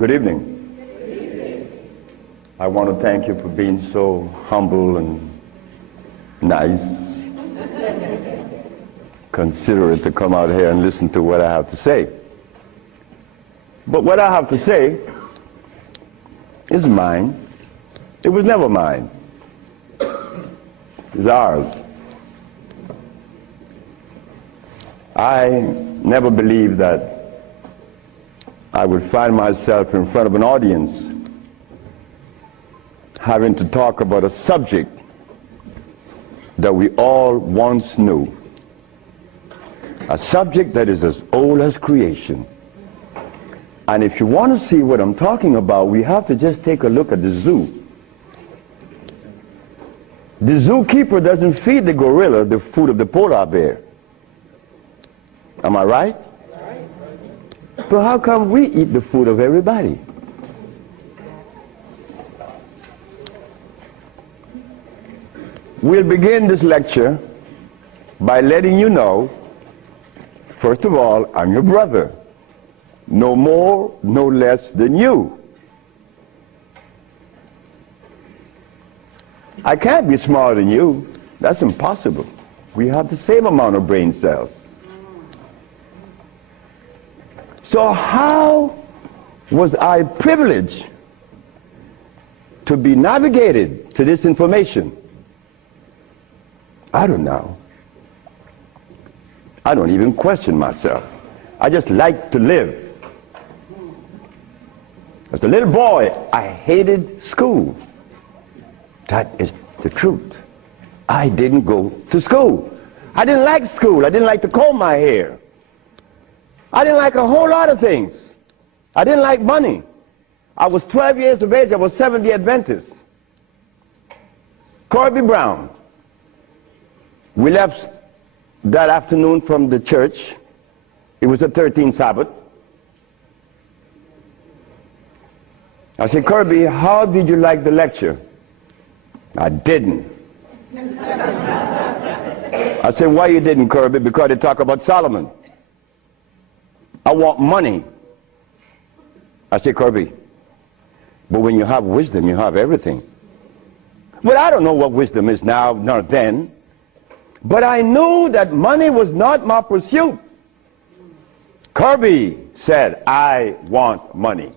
Good evening. Good evening. I want to thank you for being so humble and nice, considerate to come out here and listen to what I have to say. But what I have to say is mine. It was never mine. It's ours. I never believed that I would find myself in front of an audience having to talk about a subject that we all once knew. A subject that is as old as creation. And if you want to see what I'm talking about, we have to just take a look at the zoo. The zookeeper doesn't feed the gorilla the food of the polar bear. Am I right? So how come we eat the food of everybody? We'll begin this lecture by letting you know, first of all, I'm your brother. No more, no less than you. I can't be smarter than you. That's impossible. We have the same amount of brain cells. So how was I privileged to be navigated to this information? I don't know. I don't even question myself. I just like to live. As a little boy, I hated school. That is the truth. I didn't go to school. I didn't like school. I didn't like to comb my hair. I didn't like a whole lot of things. I didn't like money. I was 12 years of age. I was Seventh-day Adventist. Corby Brown. We left that afternoon from the church. It was the 13th Sabbath. I said, Kirby, how did you like the lecture? I didn't. I said, why you didn't, Kirby? Because they talk about Solomon. I want money. I said, Kirby, but when you have wisdom, you have everything. Well, I don't know what wisdom is now, nor then. But I knew that money was not my pursuit. Kirby said, I want money.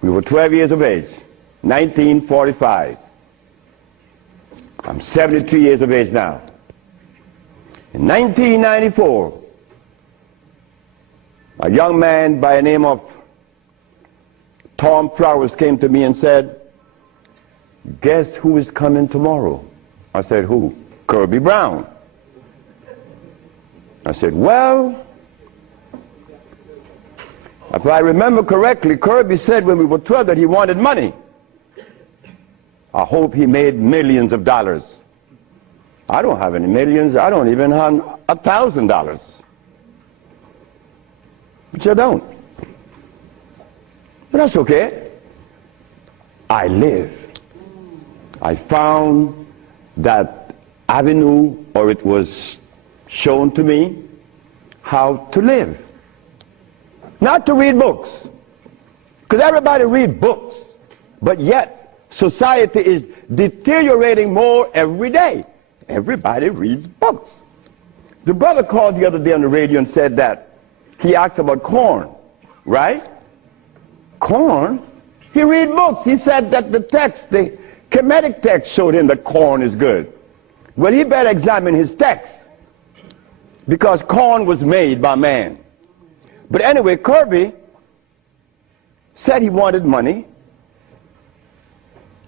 We were 12 years of age, 1945. I'm 73 years of age now. In 1994, a young man by the name of Tom Flowers came to me and said, guess who is coming tomorrow? I said, who? Kirby Brown. I said, well, if I remember correctly, Kirby said when we were 12 that he wanted money. I hope he made millions of dollars. I don't have any millions. I don't even have $1,000. Which I don't. But that's okay. I live. I found that avenue, or it was shown to me how to live. Not to read books. Because everybody reads books. But yet, society is deteriorating more every day. Everybody reads books. The brother called the other day on the radio and said that he asked about corn, right? Corn? He read books. He said that the text, the Kemetic text showed him that corn is good. Well, he better examine his text, because corn was made by man. But anyway, Kirby said he wanted money.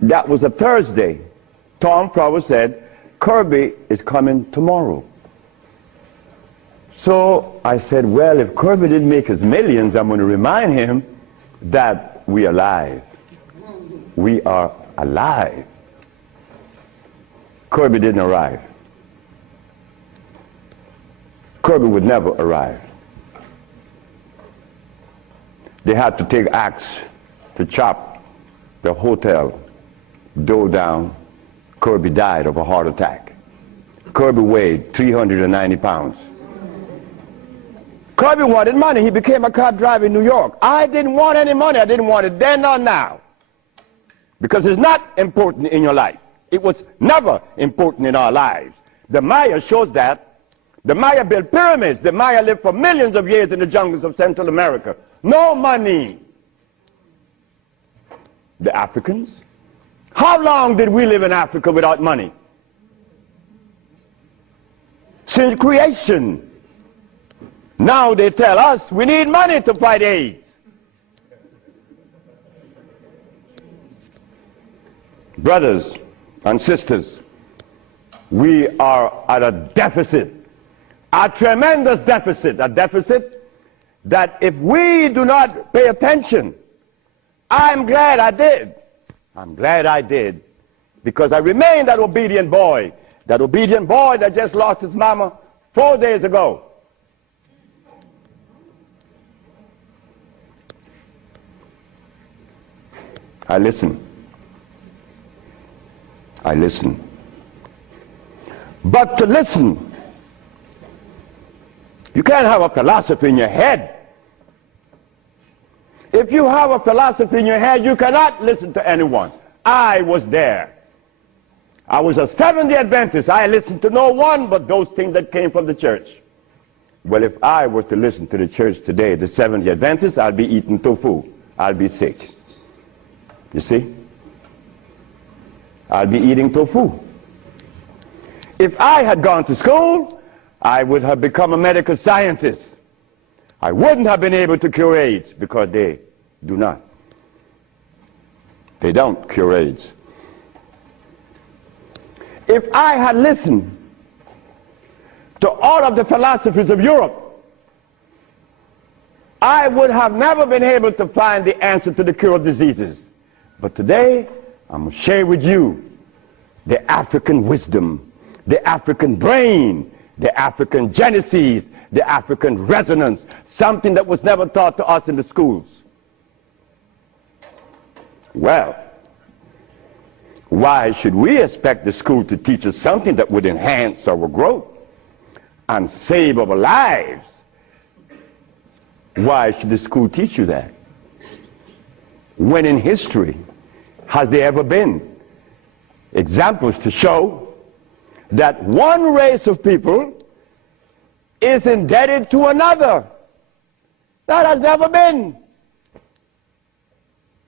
That was a Thursday. Tom Flowers said, Kirby is coming tomorrow. So I said, well, if Kirby didn't make his millions, I'm going to remind him that we are alive. We are alive. Kirby didn't arrive. Kirby would never arrive. They had to take axe to chop the hotel door down. Kirby died of a heart attack. Kirby weighed 390 pounds. Kirby wanted money. He became a cab driver in New York. I didn't want any money. I didn't want it then or now. Because it's not important in your life. It was never important in our lives. The Maya shows that. The Maya built pyramids. The Maya lived for millions of years in the jungles of Central America. No money. The Africans? How long did we live in Africa without money? Since creation. Now they tell us we need money to fight AIDS. Brothers and sisters, we are at a deficit, a tremendous deficit, a deficit that if we do not pay attention, I'm glad I did. I'm glad I did, because I remain that obedient boy that just lost his mama 4 days ago. I listen. I listen. But to listen, you can't have a philosophy in your head. If you have a philosophy in your head, you cannot listen to anyone. I was there. I was a Seventh-day Adventist. I listened to no one but those things that came from the church. Well, if I was to listen to the church today, the Seventh-day Adventists, I'd be eating tofu. I'll be sick. You see? I'll be eating tofu. If I had gone to school, I would have become a medical scientist. I wouldn't have been able to cure AIDS, because they do not. They don't cure AIDS. If I had listened to all of the philosophies of Europe, I would have never been able to find the answer to the cure of diseases. But today, I'm going to share with you the African wisdom, the African brain, the African genesis, the African resonance, something that was never taught to us in the schools. Well, why should we expect the school to teach us something that would enhance our growth and save our lives? Why should the school teach you that? When in history has there ever been examples to show that one race of people is indebted to another? That has never been.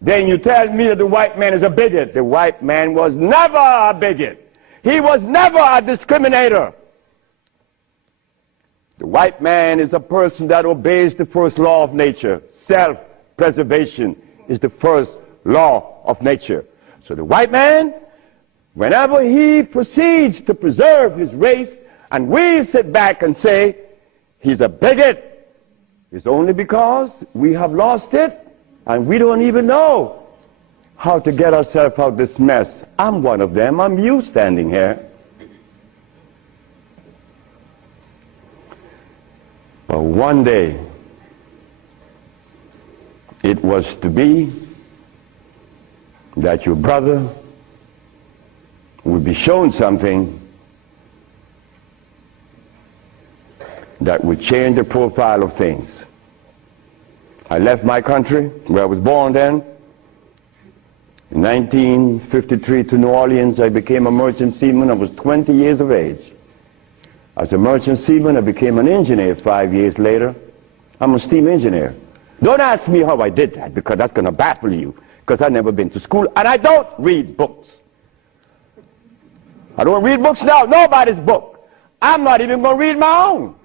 Then you tell me that the white man is a bigot. The white man was never a bigot. He was never a discriminator. The white man is a person that obeys the first law of nature. Self-preservation is the first law of nature. So the white man, whenever he proceeds to preserve his race, and we sit back and say he's a bigot, it's only because we have lost it and we don't even know how to get ourselves out of this mess. I'm one of them. I'm you standing here. But one day it was to be that your brother would be shown something that would change the profile of things. I left my country, where I was born then. In 1953 to New Orleans, I became a merchant seaman. I was 20 years of age. As a merchant seaman, I became an engineer 5 years later. I'm a steam engineer. Don't ask me how I did that, because that's going to baffle you, because I've never been to school, and I don't read books. I don't read books now, nobody's book. I'm not even going to read my own.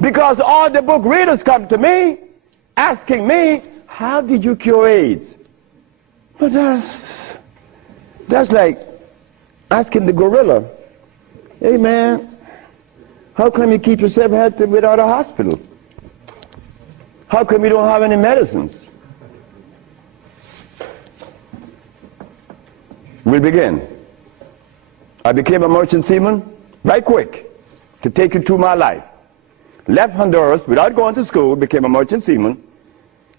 Because all the book readers come to me asking me, how did you cure AIDS? But that's like asking the gorilla, hey man, how come you keep yourself healthy without a hospital? How come you don't have any medicines? We'll begin. I became a merchant seaman right quick to take you through my life. Left Honduras without going to school, became a merchant seaman,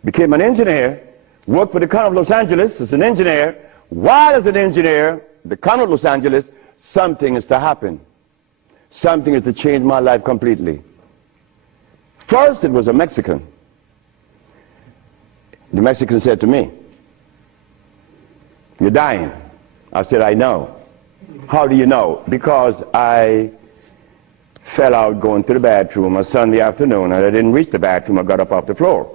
became an engineer, worked for the County of Los Angeles as an engineer. While as an engineer, the County of Los Angeles something is to happen. Something is to change my life completely. First, it was a Mexican. The Mexican said to me, "You're dying." I said, "I know." "How do you know?" "Because I fell out going to the bathroom on Sunday afternoon, and I didn't reach the bathroom. I got up off the floor.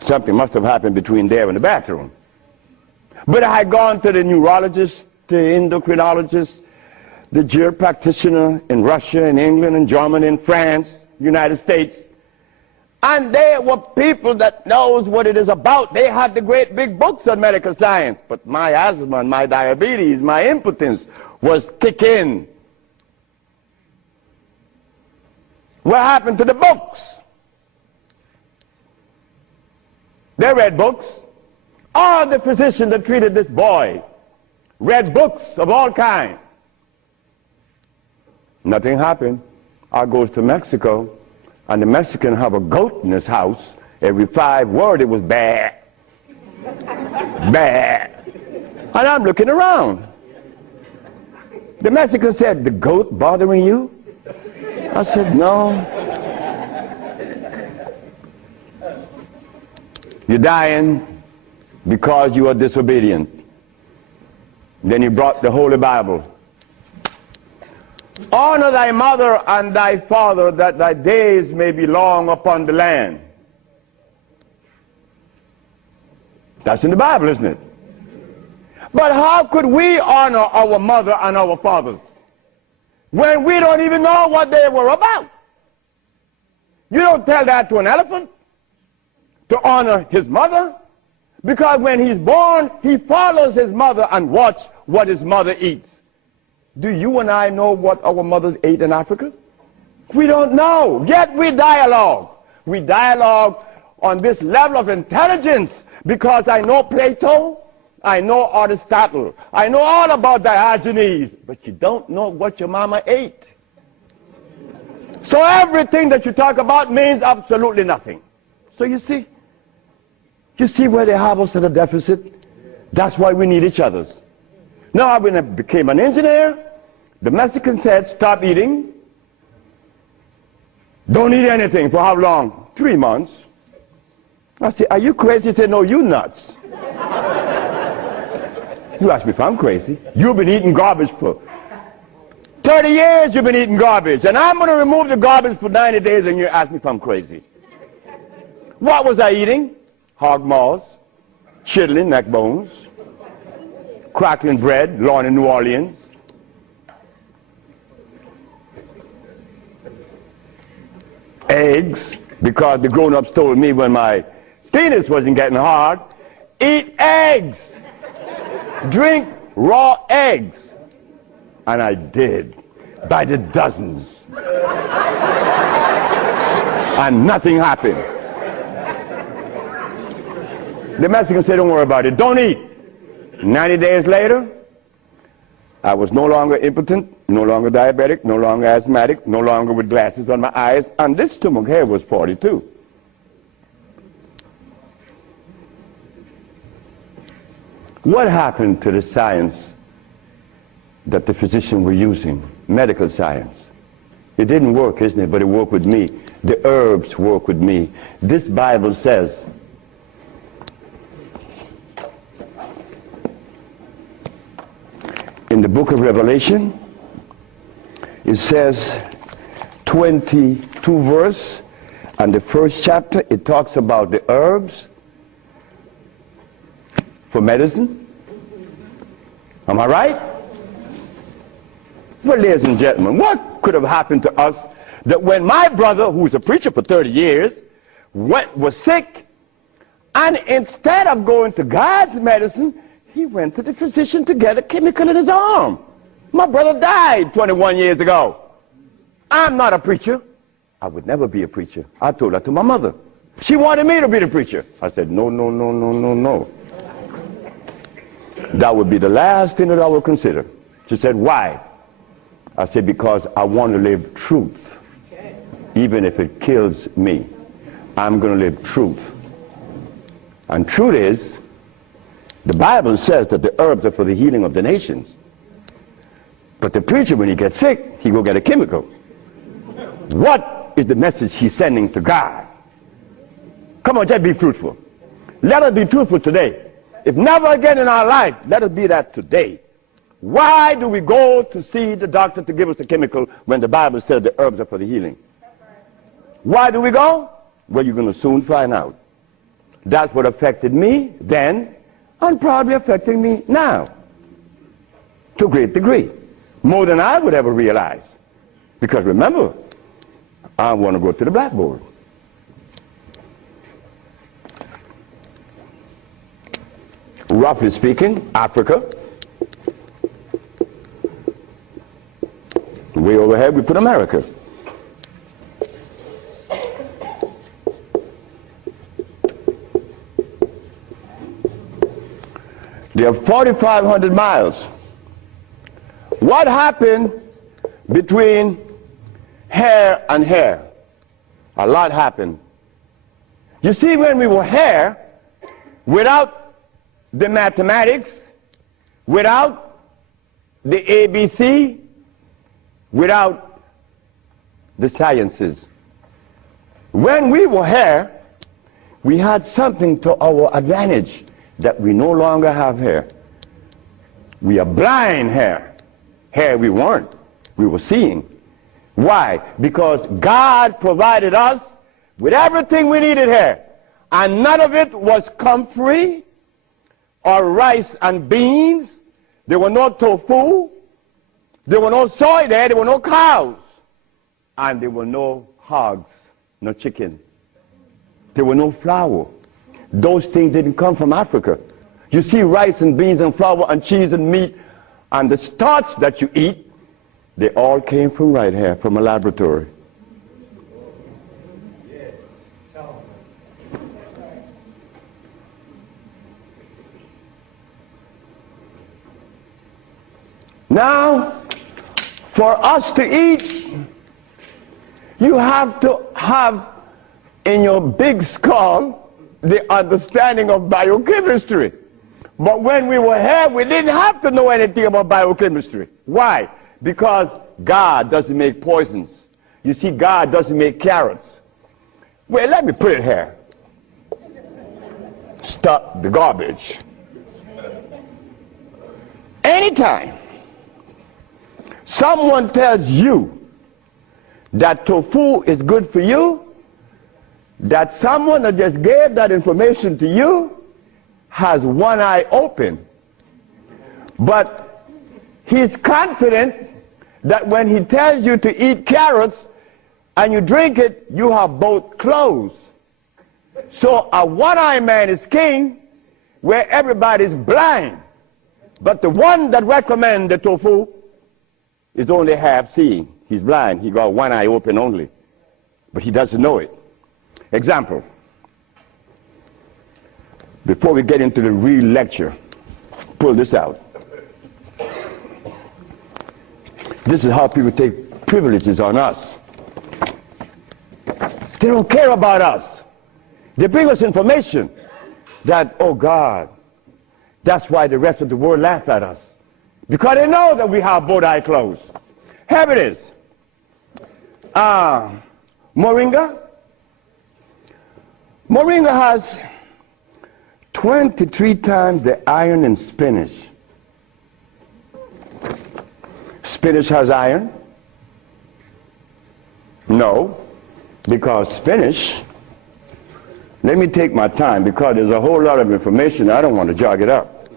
Something must have happened between there and the bathroom." But I had gone to the neurologist, the endocrinologist, the jail practitioner in Russia, in England, in Germany, in France, United States. And they were people that knows what it is about. They had the great big books on medical science. But my asthma and my diabetes, my impotence was kicking. What happened to the books? They read books. All the physicians that treated this boy read books of all kinds. Nothing happened. I goes to Mexico, and the Mexican have a goat in his house. Every 5 words it was bad, bad. And I'm looking around. The Mexican said, "The goat bothering you?" I said, "No." "You're dying because you are disobedient." Then he brought the Holy Bible. "Honor thy mother and thy father, that thy days may be long upon the land." That's in the Bible, isn't it? But how could we honor our mother and our fathers when we don't even know what they were about? You don't tell that to an elephant, to honor his mother, because when he's born, he follows his mother and watch what his mother eats. Do you and I know what our mothers ate in Africa? We don't know, yet we dialogue. We dialogue on this level of intelligence because I know Plato, I know Aristotle, I know all about Diogenes, but you don't know what your mama ate. So everything that you talk about means absolutely nothing. So you see where they have us at a deficit? That's why we need each other. Now, when I became an engineer, the Mexican said, "Stop eating. Don't eat anything." For how long? 3 months. I said, "Are you crazy?" He said, "No, you nuts." You ask me if I'm crazy. You've been eating garbage for 30 years. You've been eating garbage. And I'm going to remove the garbage for 90 days, and you ask me if I'm crazy. What was I eating? Hog maws, chitlin, neck bones, crackling bread, lawn in New Orleans. Eggs, because the grown-ups told me when my penis wasn't getting hard, eat eggs, drink raw eggs. And I did, by the dozens. And nothing happened. The Mexican said, "Don't worry about it, don't eat." 90 days later, I was no longer impotent, no longer diabetic, no longer asthmatic, no longer with glasses on my eyes, and this stomach hair was 42. What happened to the science that the physicians were using, medical science? It didn't work, isn't it? But it worked with me. The herbs work with me. This Bible says, in the book of Revelation, it says 22 verse, and the first chapter, it talks about the herbs for medicine. Am I right? Well, ladies and gentlemen, what could have happened to us that when my brother, who's a preacher for 30 years, was sick, and instead of going to God's medicine, he went to the physician to get a chemical in his arm. My brother died 21 years ago. I'm not a preacher. I would never be a preacher. I told that to my mother. She wanted me to be the preacher. I said, no, no, no, no, no, no. That would be the last thing that I would consider. She said, "Why?" I said, "Because I want to live truth. Even if it kills me, I'm going to live truth." And truth is, the Bible says that the herbs are for the healing of the nations. But the preacher, when he gets sick, he go get a chemical. What is the message he's sending to God? Come on, just be fruitful. Let us be truthful today. If never again in our life, let us be that today. Why do we go to see the doctor to give us a chemical when the Bible says the herbs are for the healing? Why do we go? Well, you're going to soon find out. That's what affected me then and probably affecting me now to a great degree. More than I would ever realize. Because remember, I want to go to the blackboard. Roughly speaking, Africa. Way overhead we put America. They are 4,500 miles. What happened between here and here? A lot happened. You see, when we were here, without the mathematics, without the ABC, without the sciences, when we were here, we had something to our advantage that we no longer have here. We are blind here. Here we weren't. We were seeing. Why? Because God provided us with everything we needed here. And none of it was comfrey or rice and beans. There were no tofu. There were no soy there. There were no cows. And there were no hogs, no chicken. There were no flour. Those things didn't come from Africa. You see, rice and beans and flour and cheese and meat and the starch that you eat, they all came from right here, from a laboratory. Now, for us to eat, you have to have in your big skull the understanding of biochemistry. But when we were here, we didn't have to know anything about biochemistry. Why? Because God doesn't make poisons. You see, God doesn't make carrots. Well, let me put it here. Stop the garbage. Anytime someone tells you that tofu is good for you, that someone that just gave that information to you has one eye open. But he's confident that when he tells you to eat carrots and you drink it, you have both closed. So a one-eye man is king where everybody's blind. But the one that recommends the tofu is only half seeing. He's blind. He got one eye open only. But he doesn't know it. Example. Before we get into the real lecture, pull this out. This is how people take privileges on us. They don't care about us. They bring us information that, oh God, that's why the rest of the world laugh at us. Because they know that we have both eyes closed. Here it is. Moringa. Moringa has 23 times the iron in spinach. Spinach has iron? No, because spinach, let me take my time because there's a whole lot of information. I don't want to jog it up.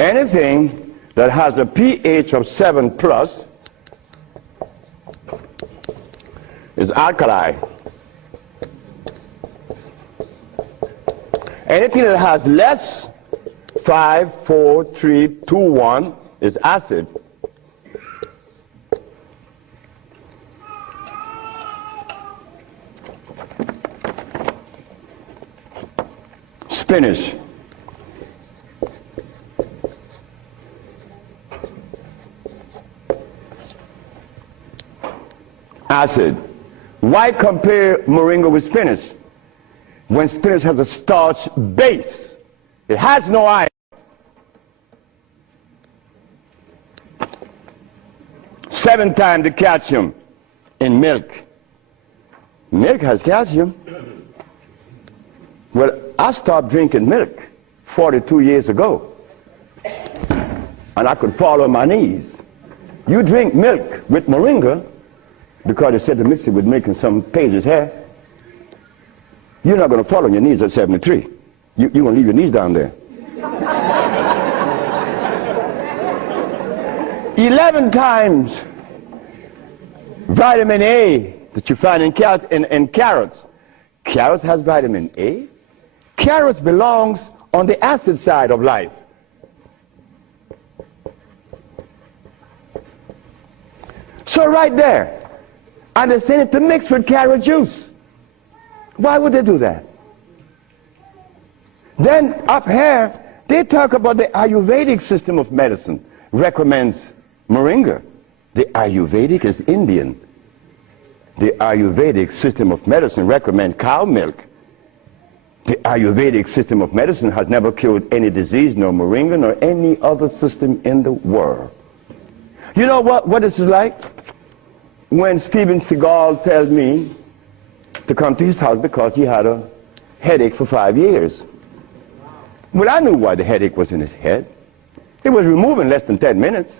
Anything that has a pH of 7 plus is alkali. Anything that has less, 5, 4, 3, 2, 1, is acid. Spinach. Acid. Why compare moringa with spinach? When spinach has a starch base, it has no iron. 7 times the calcium in milk. Milk has calcium. Well, I stopped drinking milk 42 years ago, and I could fall on my knees. You drink milk with moringa, because they said to mix it with milk and some pages hair, you're not going to fall on your knees at 73. You're going to leave your knees down there. 11 times vitamin A that you find in carrots. Carrots has vitamin A. Carrots belongs on the acid side of life. So right there, and they say it to mix with carrot juice. Why would they do that? Then up here, they talk about the Ayurvedic system of medicine recommends moringa. The Ayurvedic is Indian. The Ayurvedic system of medicine recommends cow milk. The Ayurvedic system of medicine has never cured any disease, nor moringa, nor any other system in the world. You know what this is like? When Steven Seagal tells me to come to his house because he had a headache for 5 years. Well, I knew why the headache was in his head. It was removed in less than 10 minutes.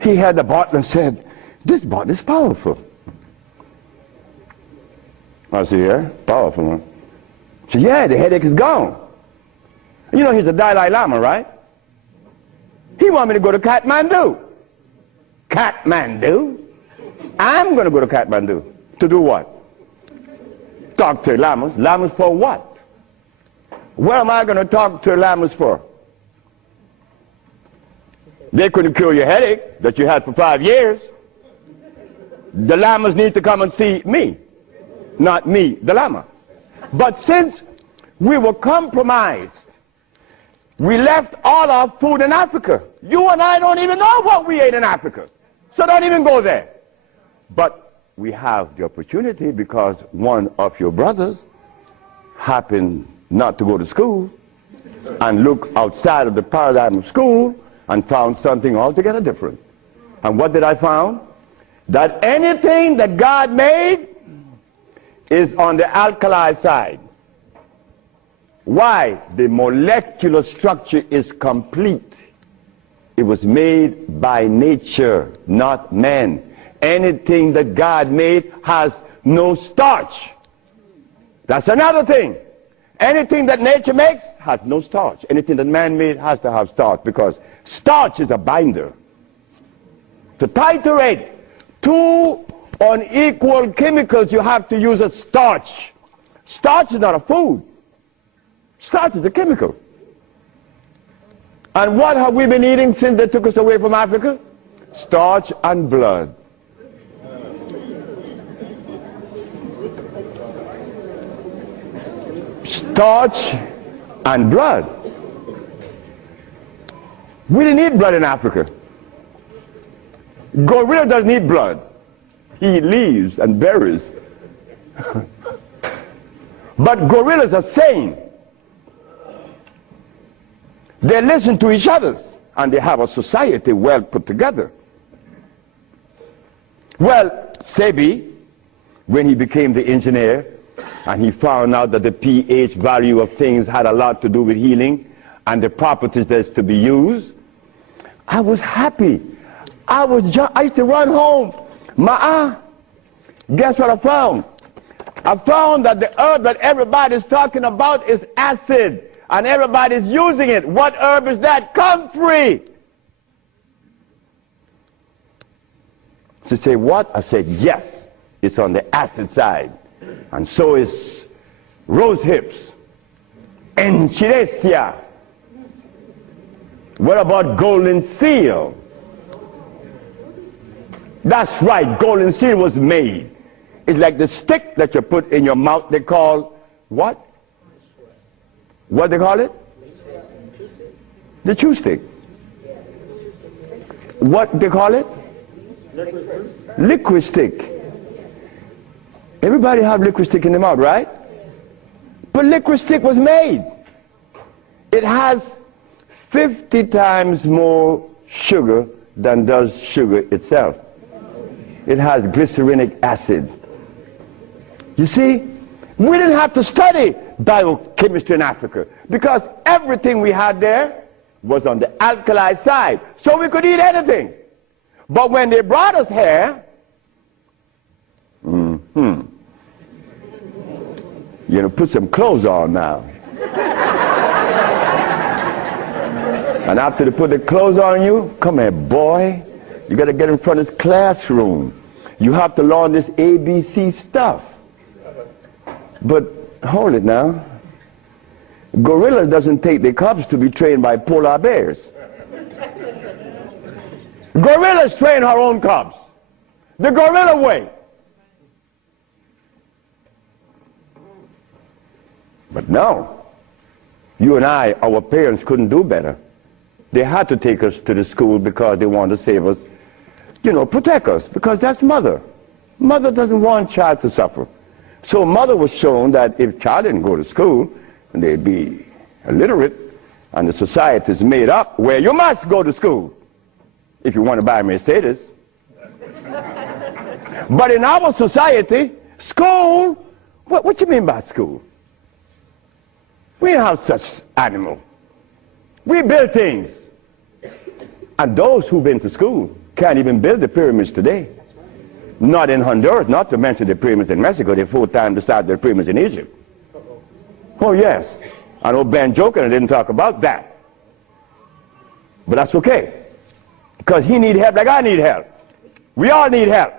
He had the bottle and said, "This bottle is powerful." I said, "Yeah, powerful, huh?" He said, "Yeah, the headache is gone." You know, he's the Dalai Lama, right? He wanted me to go to Kathmandu. Kathmandu? I'm going to go to Kathmandu. To do what? Talk to lamas. Lamas for what? What am I going to talk to lamas for? They couldn't cure your headache that you had for 5 years. The lamas need to come and see me, not me, the lama. But since we were compromised, we left all our food in Africa. You and I don't even know what we ate in Africa. So don't even go there. But we have the opportunity because one of your brothers happened not to go to school and look outside of the paradigm of school and found something altogether different. And what did I find? That anything that God made is on the alkali side. Why? The molecular structure is complete. It was made by nature, not man. Anything that God made has no starch. That's another thing. Anything that nature makes has no starch. Anything that man made has to have starch, because starch is a binder. To titrate 2 unequal chemicals, you have to use a starch. Starch is not a food. Starch is a chemical. And what have we been eating since they took us away from Africa? Starch and blood. Starch and blood. We didn't eat blood in Africa. Gorilla doesn't eat blood. He eats leaves and berries. But gorillas are sane. They listen to each other, and they have a society well put together. Well, Sebi, when he became the engineer, and he found out that the pH value of things had a lot to do with healing and the properties that's to be used, I was happy. I used to run home. Guess what I found? I found that the herb that everybody's talking about is acid, and everybody's using it. What herb is that? Comfrey. She said, what? I said, yes, it's on the acid side. And so is rose hips, enchirecia. What about golden seal? That's right, golden seal was made. It's like the stick that you put in your mouth. They call what? What they call it? The chew stick. What they call it? Liquid stick. Everybody have liquid stick in the mouth, right? But liquid stick was made. It has 50 times more sugar than does sugar itself. It has glycerinic acid. You see, we didn't have to study biochemistry in Africa because everything we had there was on the alkali side, so we could eat anything. But when they brought us here, put some clothes on now. And after they put the clothes on you, come here, boy. You got to get in front of this classroom. You have to learn this ABC stuff. But hold it now. Gorillas doesn't take their cubs to be trained by polar bears. Gorillas train her own cubs. The gorilla way. But no. You and I, our parents couldn't do better. They had to take us to the school because they wanted to save us, protect us, because that's mother. Mother doesn't want child to suffer. So mother was shown that if child didn't go to school, they'd be illiterate, and the society is made up where you must go to school if you want to buy a Mercedes. But in our society, school, what you mean by school? We don't have such animal. We build things. And those who've been to school can't even build the pyramids today. Not in Honduras, not to mention the pyramids in Mexico. They're 4 times the size of the pyramids in Egypt. Oh, yes. I know Ben joking and didn't talk about that. But that's okay. Because he need help like I need help. We all need help.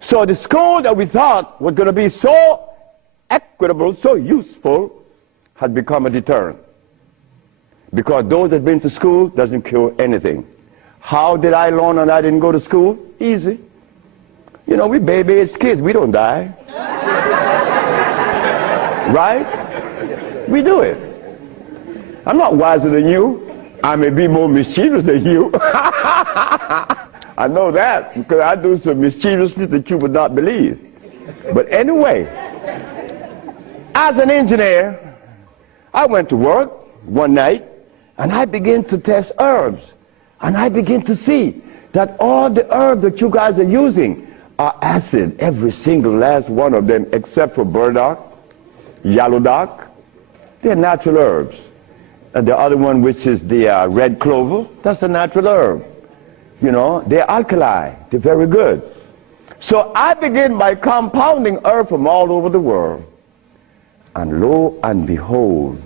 So the school that we thought was going to be so equitable, so useful, has become a deterrent. Because those that have been to school doesn't cure anything. How did I learn and I didn't go to school? Easy. We baby-aged kids. We don't die. Right? We do it. I'm not wiser than you. I may be more mischievous than you. I know that because I do some mischievousness that you would not believe. But anyway, as an engineer, I went to work one night and I began to test herbs. And I begin to see that all the herbs that you guys are using are acid, every single last one of them, except for burdock, yellow dock. They're natural herbs. And the other one, which is the red clover, that's a natural herb. They're alkali. They're very good. So I begin by compounding herbs from all over the world. And lo and behold,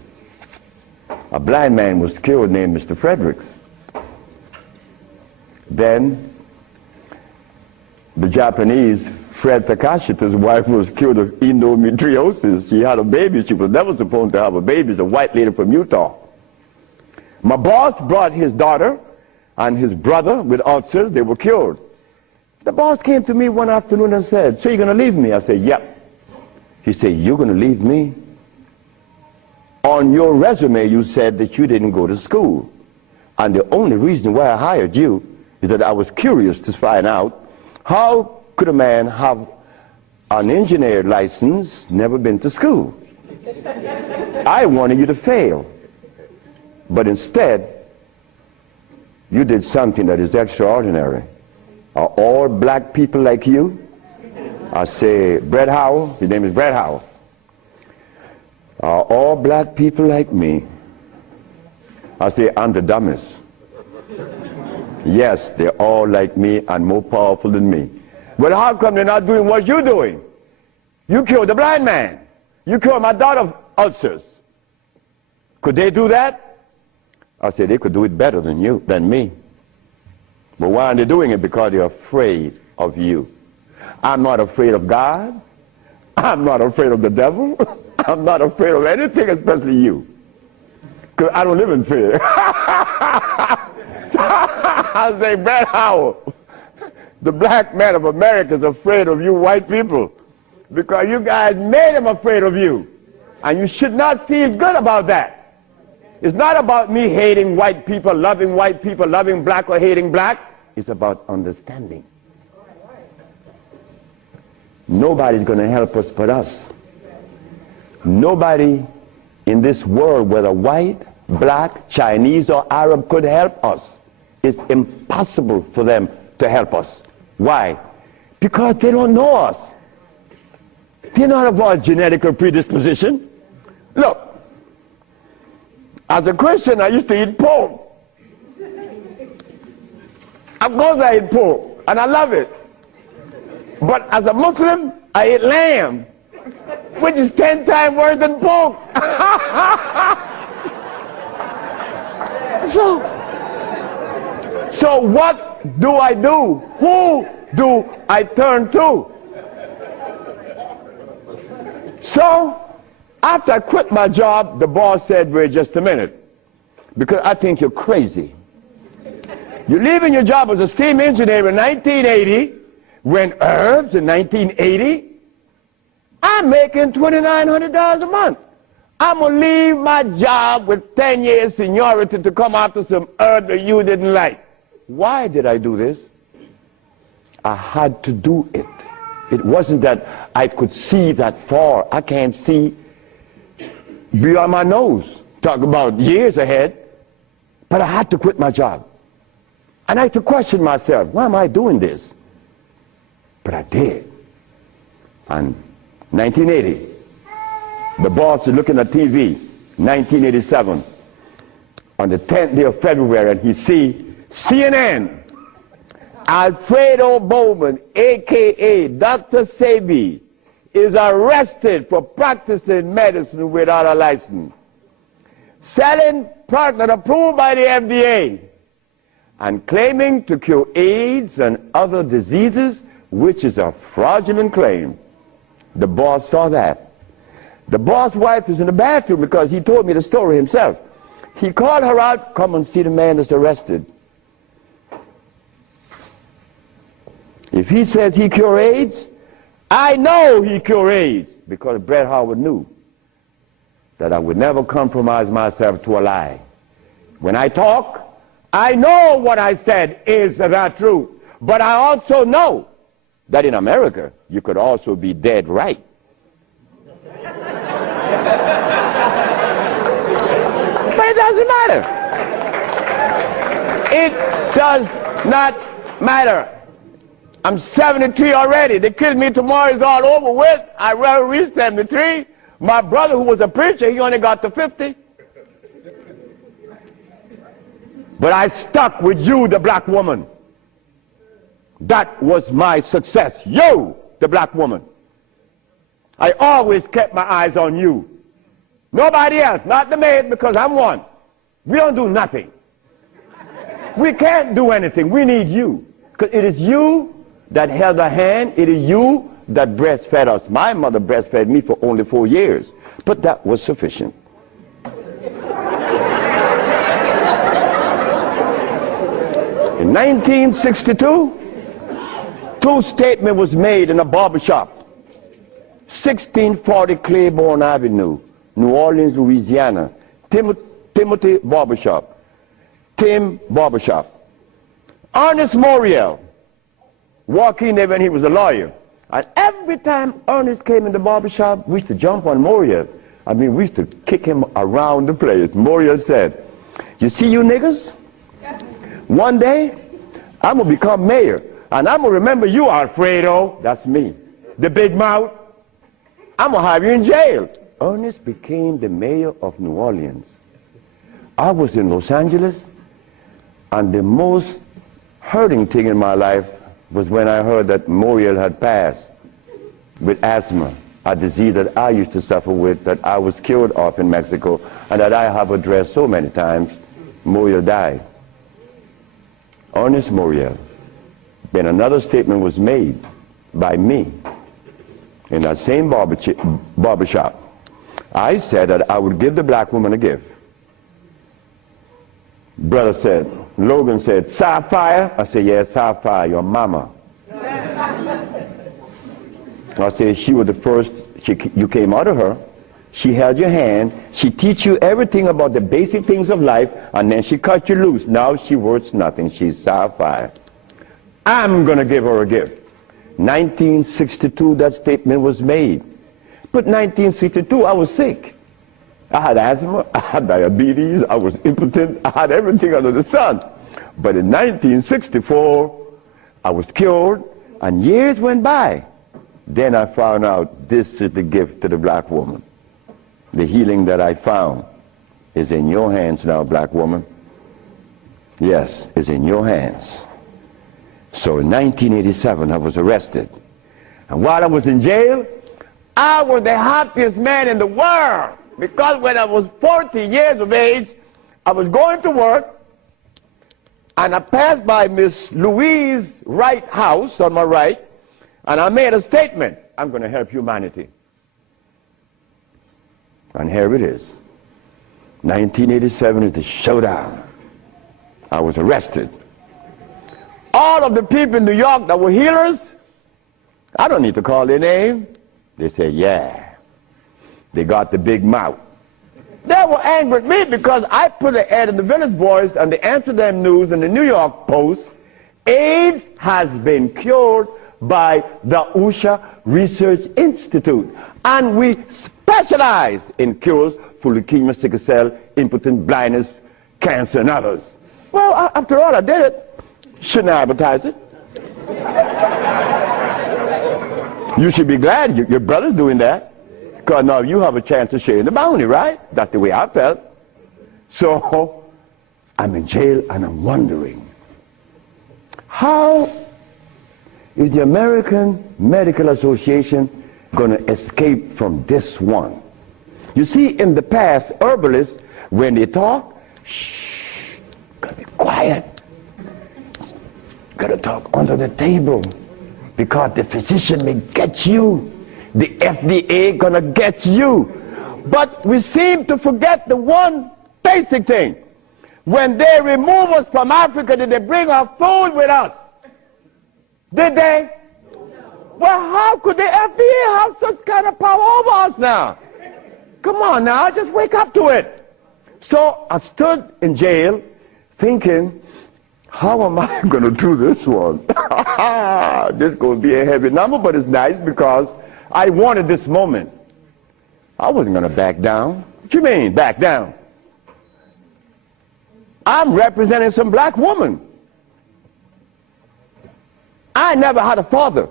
a blind man was killed named Mr. Fredericks. Then the Japanese, Fred Takashita's wife was killed of endometriosis. She had a baby. She was never supposed to have a baby. It's a white lady from Utah. My boss brought his daughter and his brother with ulcers. They were cured. The boss came to me one afternoon and said, "So you're going to leave me?" I said, "Yep." He said, "You're going to leave me? On your resume, you said that you didn't go to school. And the only reason why I hired you is that I was curious to find out how could a man have an engineer license, never been to school. I wanted you to fail. But instead, you did something that is extraordinary. Are all black people like you?" I say, "Brett Howell," his name is Brett Howell. "Are all black people like me?" I say, "I'm the dumbest." "Yes, they're all like me and more powerful than me." "But how come they're not doing what you're doing? You killed the blind man. You killed my daughter of ulcers. Could they do that?" I said, "They could do it better than me. But why are they doing it? Because they're afraid of you. I'm not afraid of God. I'm not afraid of the devil. I'm not afraid of anything, especially you. Because I don't live in fear." So I say, "Brett Howell, the black man of America is afraid of you white people because you guys made him afraid of you. And you should not feel good about that. It's not about me hating white people, loving black or hating black. It's about understanding. Nobody's going to help us but us. Nobody in this world, whether white, black, Chinese, or Arab, could help us. it's impossible for them to help us. Why? Because they don't know us. They don't have our genetic predisposition. Look, as a Christian, I used to eat pork. Of course I eat pork, and I love it. But as a Muslim, I eat lamb, which is 10 times worse than pork. So what do I do? Who do I turn to? So after I quit my job, the boss said, wait just a minute, because I think you're crazy. You're leaving your job as a steam engineer in 1980, when herbs in 1980, I'm making $2,900 a month. I'm going to leave my job with 10 years seniority to come after some herb that you didn't like. Why did I do this? I had to do it. It wasn't that I could see that far. I can't see beyond my nose. Talk about years ahead. But I had to quit my job. And I had to question myself, why am I doing this? But I did. And 1980, the boss is looking at TV, 1987, on the 10th day of February, and he see CNN, Alfredo Bowman, a.k.a. Dr. Sebi, is arrested for practicing medicine without a license, selling product not approved by the FDA, and claiming to cure AIDS and other diseases, which is a fraudulent claim. The boss saw that. The boss' wife is in the bathroom because he told me the story himself. He called her out, come and see the man that's arrested. If he says he cure AIDS, I know he cure AIDS, because Bret Howard knew that I would never compromise myself to a lie. When I talk, I know what I said is the truth, but I also know that in America, you could also be dead right. But it doesn't matter. It does not matter. I'm 73 already. They killed me tomorrow, it's all over with. I rather reach 73. My brother, who was a preacher, he only got to 50. But I stuck with you, the black woman. That was my success. You, the black woman. I always kept my eyes on you. Nobody else, not the maid, because I'm one. We don't do nothing. We can't do anything. We need you. Because it is you that held our hand. It is you that breastfed us. My mother breastfed me for only 4 years. But that was sufficient. In 1962, two statements was made in a barbershop. 1640 Claiborne Avenue, New Orleans, Louisiana. Timothy Barbershop. Tim Barbershop. Ernest Moriel walked in there when he was a lawyer. And every time Ernest came in the barbershop, we used to jump on Moriel. I mean, we used to kick him around the place. Moriel said, you see you niggas? One day, I'm going to become mayor. And I'm going to remember you, Alfredo. That's me. The big mouth. I'm going to have you in jail. Ernest became the mayor of New Orleans. I was in Los Angeles, and the most hurting thing in my life was when I heard that Moriel had passed with asthma, a disease that I used to suffer with, that I was cured of in Mexico, and that I have addressed so many times. Moriel died. Ernest Moriel. Then another statement was made by me in that same barbershop. I said that I would give the black woman a gift. Brother said, Logan said, Sapphire? I said, yes, Sapphire, your mama. I said, she was the first, you came out of her. She held your hand. She teach you everything about the basic things of life, and then she cut you loose. Now she worth nothing. She's Sapphire. I'm going to give her a gift. 1962, that statement was made. But 1962, I was sick. I had asthma, I had diabetes, I was impotent, I had everything under the sun. But in 1964, I was cured, and years went by. Then I found out this is the gift to the black woman. The healing that I found is in your hands now, black woman. Yes, it's in your hands. So in 1987, I was arrested. And while I was in jail, I was the happiest man in the world. Because when I was 40 years of age, I was going to work, and I passed by Miss Louise Wright's house on my right, and I made a statement: I'm going to help humanity. And here it is. 1987 is the showdown. I was arrested. All of the people in New York that were healers, I don't need to call their name. They say, yeah. They got the big mouth. They were angry at me because I put an ad in the Village Voice and the Amsterdam News and the New York Post. AIDS has been cured by the USHA Research Institute. And we specialize in cures for leukemia, sickle cell, impotence, blindness, cancer, and others. Well, after all, I did it. Shouldn't I advertise it? You should be glad your brother's doing that. Because now you have a chance to share in the bounty, right? That's the way I felt. So I'm in jail and I'm wondering, how is the American Medical Association going to escape from this one? You see, in the past, herbalists, when they talk, shh, gotta be quiet. Gotta talk under the table, because the physician may get you. The FDA gonna get you. But we seem to forget the one basic thing. When they remove us from Africa, did they bring our food with us? Did they? Well, how could the FDA have such kind of power over us now? Come on now, just wake up to it. So I stood in jail thinking, how am I going to do this one? This is going to be a heavy number, but it's nice because I wanted this moment. I wasn't going to back down. What you mean, back down? I'm representing some black woman. I never had a father.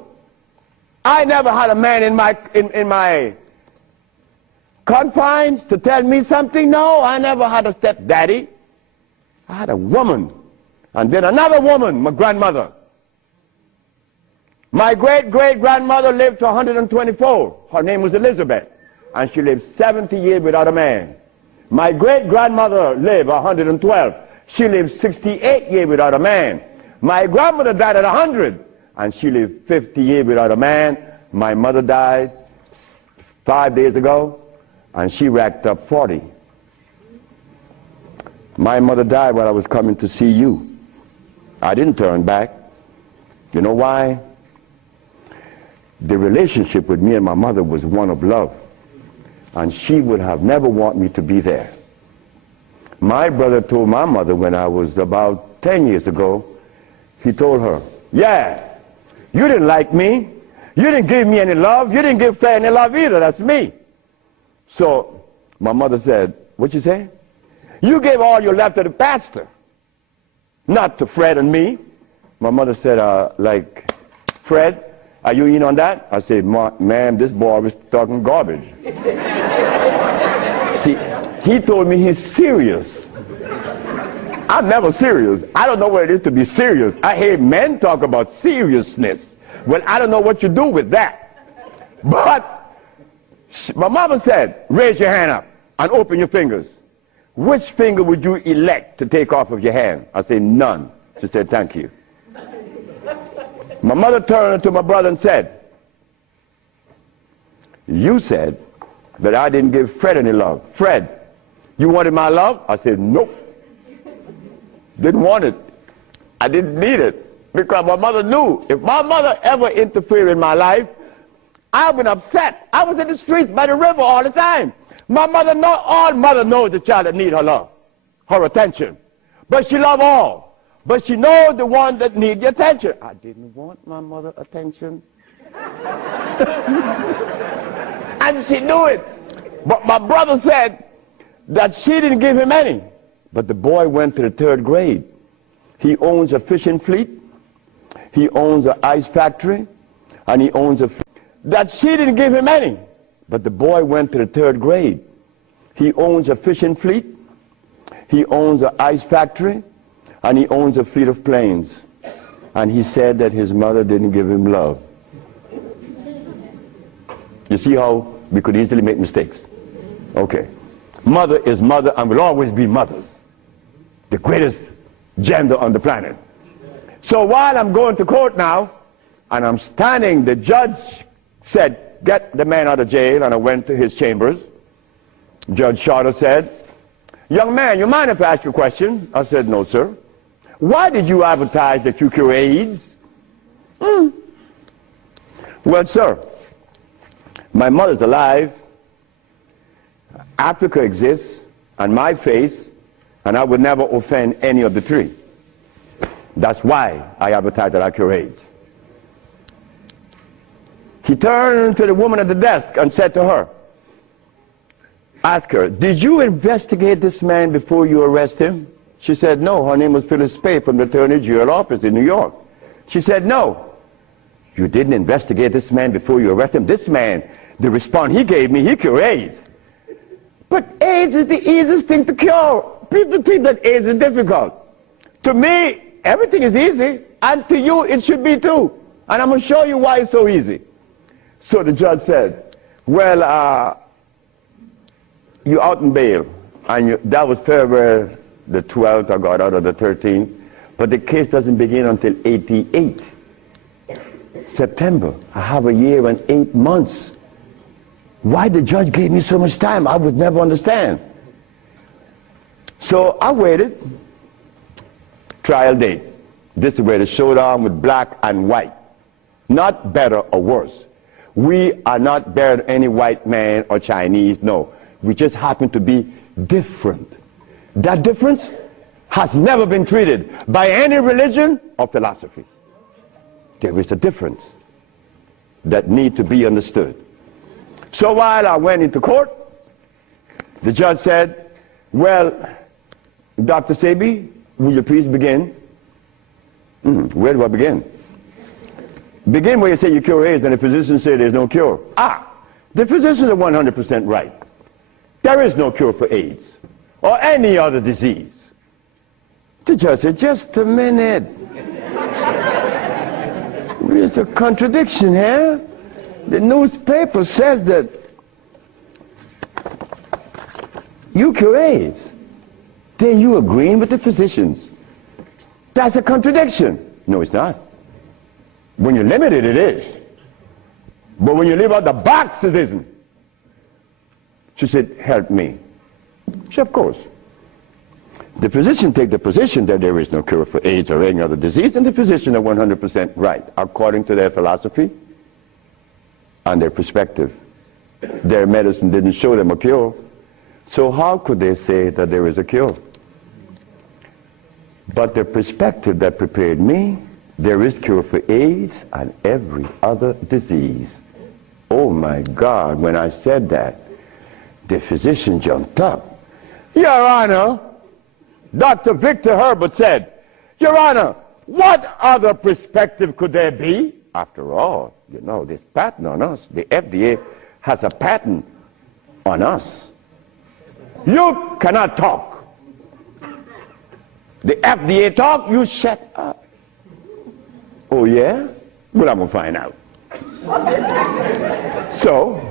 I never had a man in my confines to tell me something. No, I never had a stepdaddy. I had a woman. And then another woman, my grandmother. My great-great-grandmother lived to 124. Her name was Elizabeth. And she lived 70 years without a man. My great-grandmother lived 112. She lived 68 years without a man. My grandmother died at 100. And she lived 50 years without a man. My mother died 5 days ago. And she racked up 40. My mother died while I was coming to see you. I didn't turn back. You know why? The relationship with me and my mother was one of love. And she would have never wanted me to be there. My brother told my mother when I was about 10 years ago, he told her, yeah, you didn't like me. You didn't give me any love. You didn't give Fred any love either. That's me. So my mother said, what you say? You gave all your love to the pastor, not to Fred and me. My mother said, like, Fred, are you in on that? I said, ma'am, this boy was talking garbage. See, he told me he's serious. I'm never serious. I don't know what it is to be serious. I hear men talk about seriousness. Well, I don't know what you do with that. But my mama said, raise your hand up and open your fingers. Which finger would you elect to take off of your hand? I said, none. She said, thank you. My mother turned to my brother and said, you said that I didn't give Fred any love. Fred, you wanted my love? I said, nope. Didn't want it. I didn't need it. Because my mother knew if my mother ever interfered in my life, I've been upset. I was in the streets by the river all the time. My mother all mother knows the child that need her love, her attention. But she love all. But she knows the one that need the attention. I didn't want my mother attention. And she knew it. But my brother said that she didn't give him any. But the boy went to the 3rd grade. He owns a fishing fleet, he owns an ice factory, and he owns that she didn't give him any. But the boy went to the 3rd grade. He owns a fishing fleet, he owns an ice factory, and he owns a fleet of planes. And he said that his mother didn't give him love. You see how we could easily make mistakes? Okay. Mother is mother and will always be mothers. The greatest gender on the planet. So while I'm going to court now, and I'm standing, the judge said, get the man out of jail, and I went to his chambers. Judge Shorter said, young man, you mind if I ask you a question? I said, no, sir. Why did you advertise that you cure AIDS? Well, sir, my mother's alive, Africa exists, and my face, and I would never offend any of the 3. That's why I advertise that I cure AIDS. He turned to the woman at the desk and said to her, ask her, did you investigate this man before you arrest him? She said, no. Her name was Phyllis Spay from the Attorney General office in New York. She said, no. You didn't investigate this man before you arrest him? This man, the response he gave me, he cured AIDS. But AIDS is the easiest thing to cure. People think that AIDS is difficult. To me, everything is easy, and to you it should be too. And I'm going to show you why it's so easy. So the judge said, well, you're out in bail. And that was February the 12th, I got out of the 13th. But the case doesn't begin until 88. September. I have a year and 8 months. Why the judge gave me so much time, I would never understand. So I waited. Trial date. This is where the showdown with black and white. Not better or worse. We are not better than any white man or Chinese, no. We just happen to be different. That difference has never been treated by any religion or philosophy. There is a difference that needs to be understood. So while I went into court, the judge said, well, Dr. Sebi, will you please begin? Where do I begin? Begin where you say you cure AIDS and the physician say there's no cure. The physicians are 100% right. There is no cure for AIDS or any other disease. The judge said, just a minute. There's a contradiction here. The newspaper says that you cure AIDS. Then you agreeing with the physicians. That's a contradiction. No, it's not. When you're limited, it is. But when you leave out the box, it isn't. She said, help me. She said, of course. The physician take the position that there is no cure for AIDS or any other disease, and the physician are 100% right, according to their philosophy and their perspective. Their medicine didn't show them a cure. So how could they say that there is a cure? But the perspective that prepared me, there is cure for AIDS and every other disease. Oh my God, when I said that, the physician jumped up. Your Honor, Dr. Victor Herbert said, Your Honor, what other perspective could there be? After all, you know, this patent on us, the FDA has a patent on us. You cannot talk. The FDA talk, you shut up. Oh yeah? Well, I'm going to find out. So,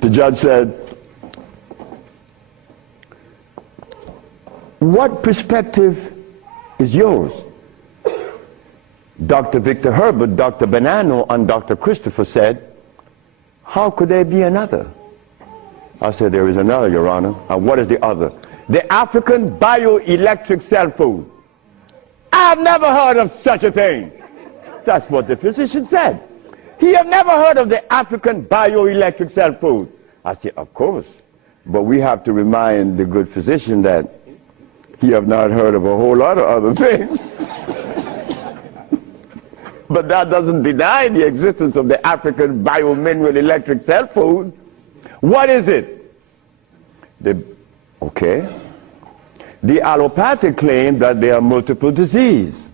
the judge said, what perspective is yours? Dr. Victor Herbert, Dr. Bonanno, and Dr. Christopher said, how could there be another? I said, there is another, Your Honor. And what is the other? The African bioelectric cell food. I've never heard of such a thing. That's what the physician said. He have never heard of the African bioelectric cell food. I said, of course. But we have to remind the good physician that he have not heard of a whole lot of other things. But that doesn't deny the existence of the African biomineral electric cell food. What is it? Okay. The allopathic claim that there are multiple diseases.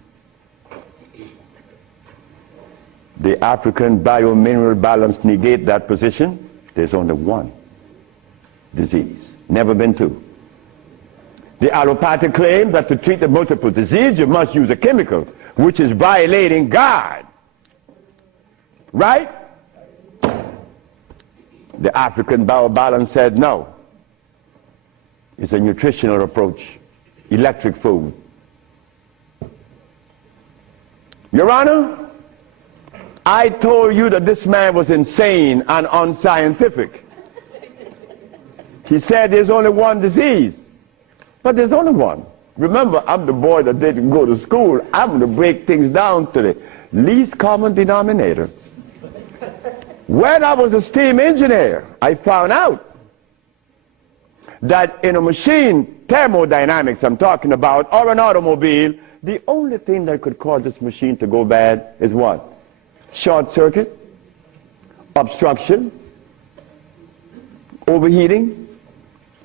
The African biomineral balance negate that position. There's only one disease, never been two. The allopathic claim that to treat the multiple disease you must use a chemical, which is violating God. Right? The African biobalance said no. It's a nutritional approach, electric food. Your Honor, I told you that this man was insane and unscientific. He said there's only one disease, but there's only one. Remember, I'm the boy that didn't go to school. I'm going to break things down to the least common denominator. When I was a steam engineer, I found out that in a machine, thermodynamics I'm talking about, or an automobile, the only thing that could cause this machine to go bad is what? Short circuit, obstruction, overheating.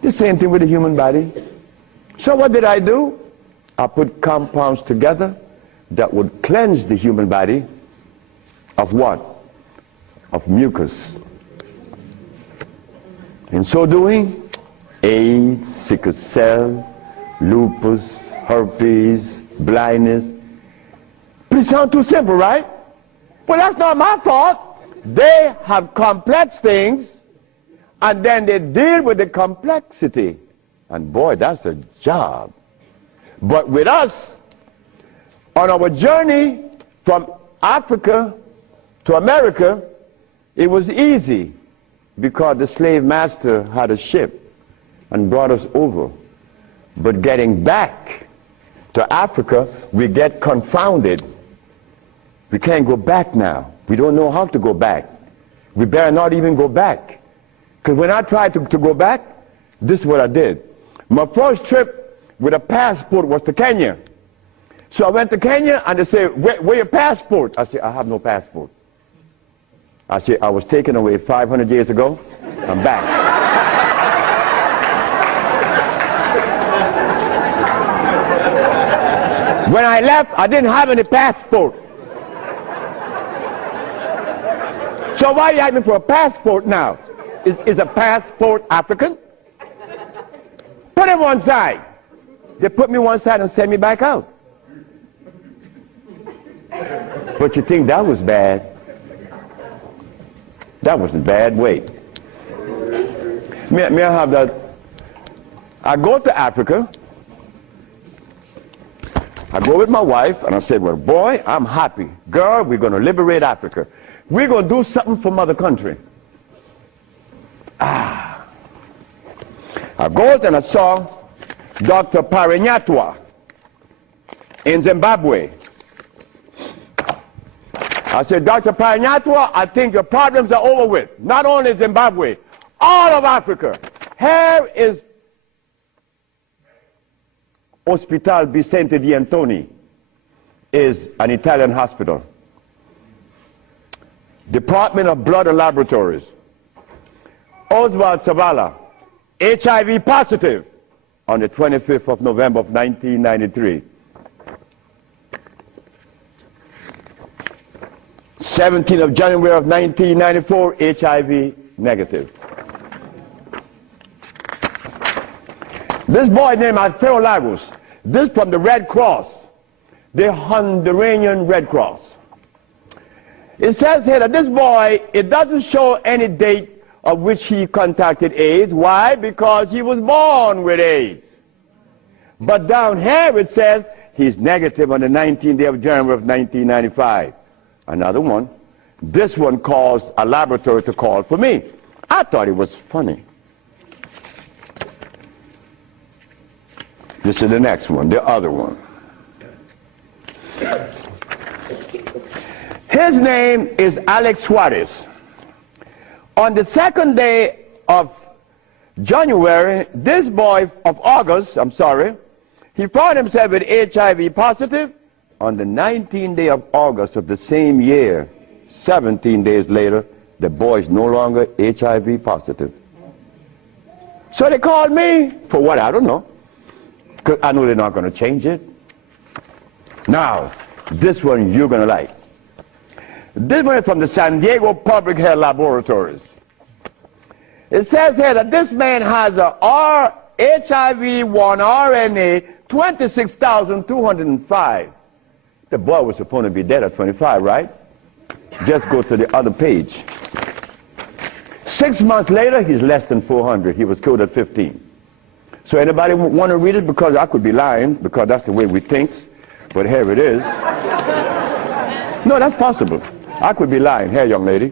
The same thing with the human body. So what did I do? I put compounds together that would cleanse the human body of what? Of mucus. In so doing, AIDS, sickle cell, lupus, herpes, blindness. But it sounds too simple, right? Well, that's not my fault. They have complex things, and then they deal with the complexity. And boy, that's a job. But with us, on our journey from Africa to America, it was easy because the slave master had a ship and brought us over. But getting back to Africa, we get confounded. We can't go back now. We don't know how to go back. We better not even go back. Because when I tried to go back, this is what I did. My first trip with a passport was to Kenya. So I went to Kenya and they said, where your passport? I said, I have no passport. I said, I was taken away 500 years ago. I'm back. When I left, I didn't have any passport. So why are you asking for a passport now? Is a passport African? Put him one side. They put me one side and send me back out. But you think that was bad? That wasn't bad. Wait. May I have that? I go to Africa. I go with my wife and I said, well, boy, I'm happy. Girl, we're going to liberate Africa. We're going to do something for mother country. I go and I saw Dr. Parinyatwa in Zimbabwe. I said, Dr. Parinyatwa, I think your problems are over with. Not only Zimbabwe, all of Africa. Here is Hospital Vicente di Antoni, is an Italian hospital. Department of Blood and Laboratories. Oswald Zavala, HIV positive on the 25th of November of 1993. 17th of January of 1994, HIV negative. This boy named Alfredo Lagos, this from the Red Cross, the Honduran Red Cross. It says here that this boy, it doesn't show any date of which he contracted AIDS. Why? Because he was born with AIDS. But down here it says he's negative on the 19th day of January of 1995. Another one. This one caused a laboratory to call for me. I thought it was funny. This is the next one, the other one. His name is Alex Suarez. On the second day of January, this boy of August, he found himself with HIV positive. On the 19th day of August of the same year, 17 days later, the boy is no longer HIV positive. So they called me for what? I don't know. because I know they're not going to change it. Now, this one you're going to like. This one is from the San Diego Public Health Laboratories. It says here that this man has a HIV-1 RNA 26,205. The boy was supposed to be dead at 25, right? Just go to the other page. 6 months later, he's less than 400. He was killed at 15. So anybody want to read it? Because I could be lying, because that's the way we think. But here it is. No, that's possible. I could be lying. Here, young lady.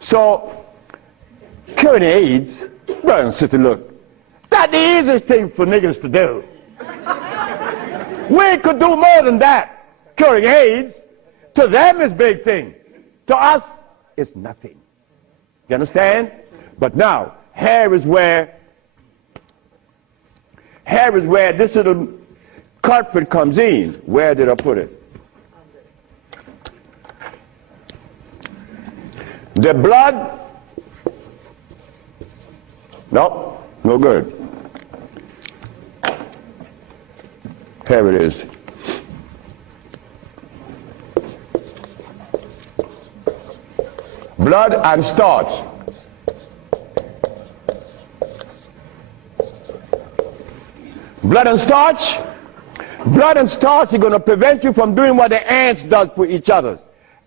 So, curing AIDS, brother and sister, look, that's the easiest thing for niggas to do. We could do more than that. Curing AIDS, to them is big thing. To us, it's nothing. You understand? But now, here is where this little culprit comes in. Where did I put it? The blood, no, no good. Here it is. Blood and starch. Blood and starch. Blood and starch is going to prevent you from doing what the ants does for each other.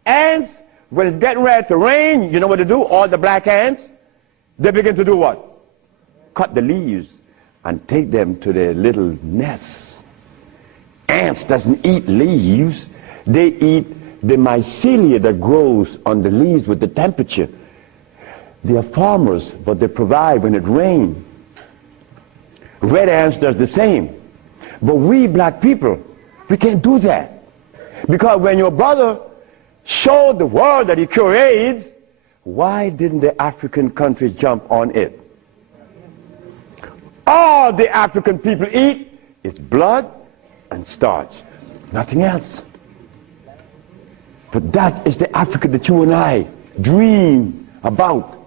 Ants, when it's getting ready to rain, you know what they do? All the black ants, they begin to do what? Cut the leaves and take them to their little nests. Ants doesn't eat leaves. They eat the mycelia that grows on the leaves with the temperature. They are farmers, but they provide when it rains. Red ants does the same. But we black people, we can't do that. Because when your brother showed the world that he cured AIDS, why didn't the African countries jump on it? All the African people eat is blood and starch, nothing else. But that is the Africa that you and I dream about.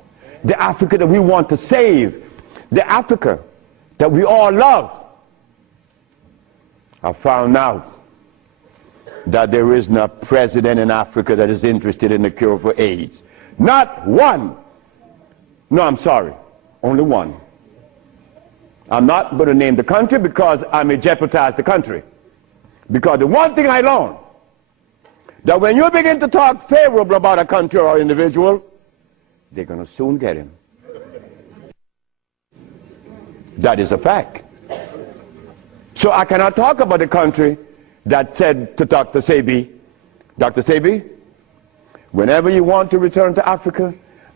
The Africa that we want to save. The Africa that we all love. I found out that there isn't a president in Africa that is interested in the cure for AIDS. Not one. No, I'm sorry. Only one. I'm not going to name the country because I may jeopardize the country. Because the one thing I learned, that when you begin to talk favorable about a country or individual, they're going to soon get him. That is a fact. So I cannot talk about the country that said to Dr. Sebi, Dr. Sebi, whenever you want to return to Africa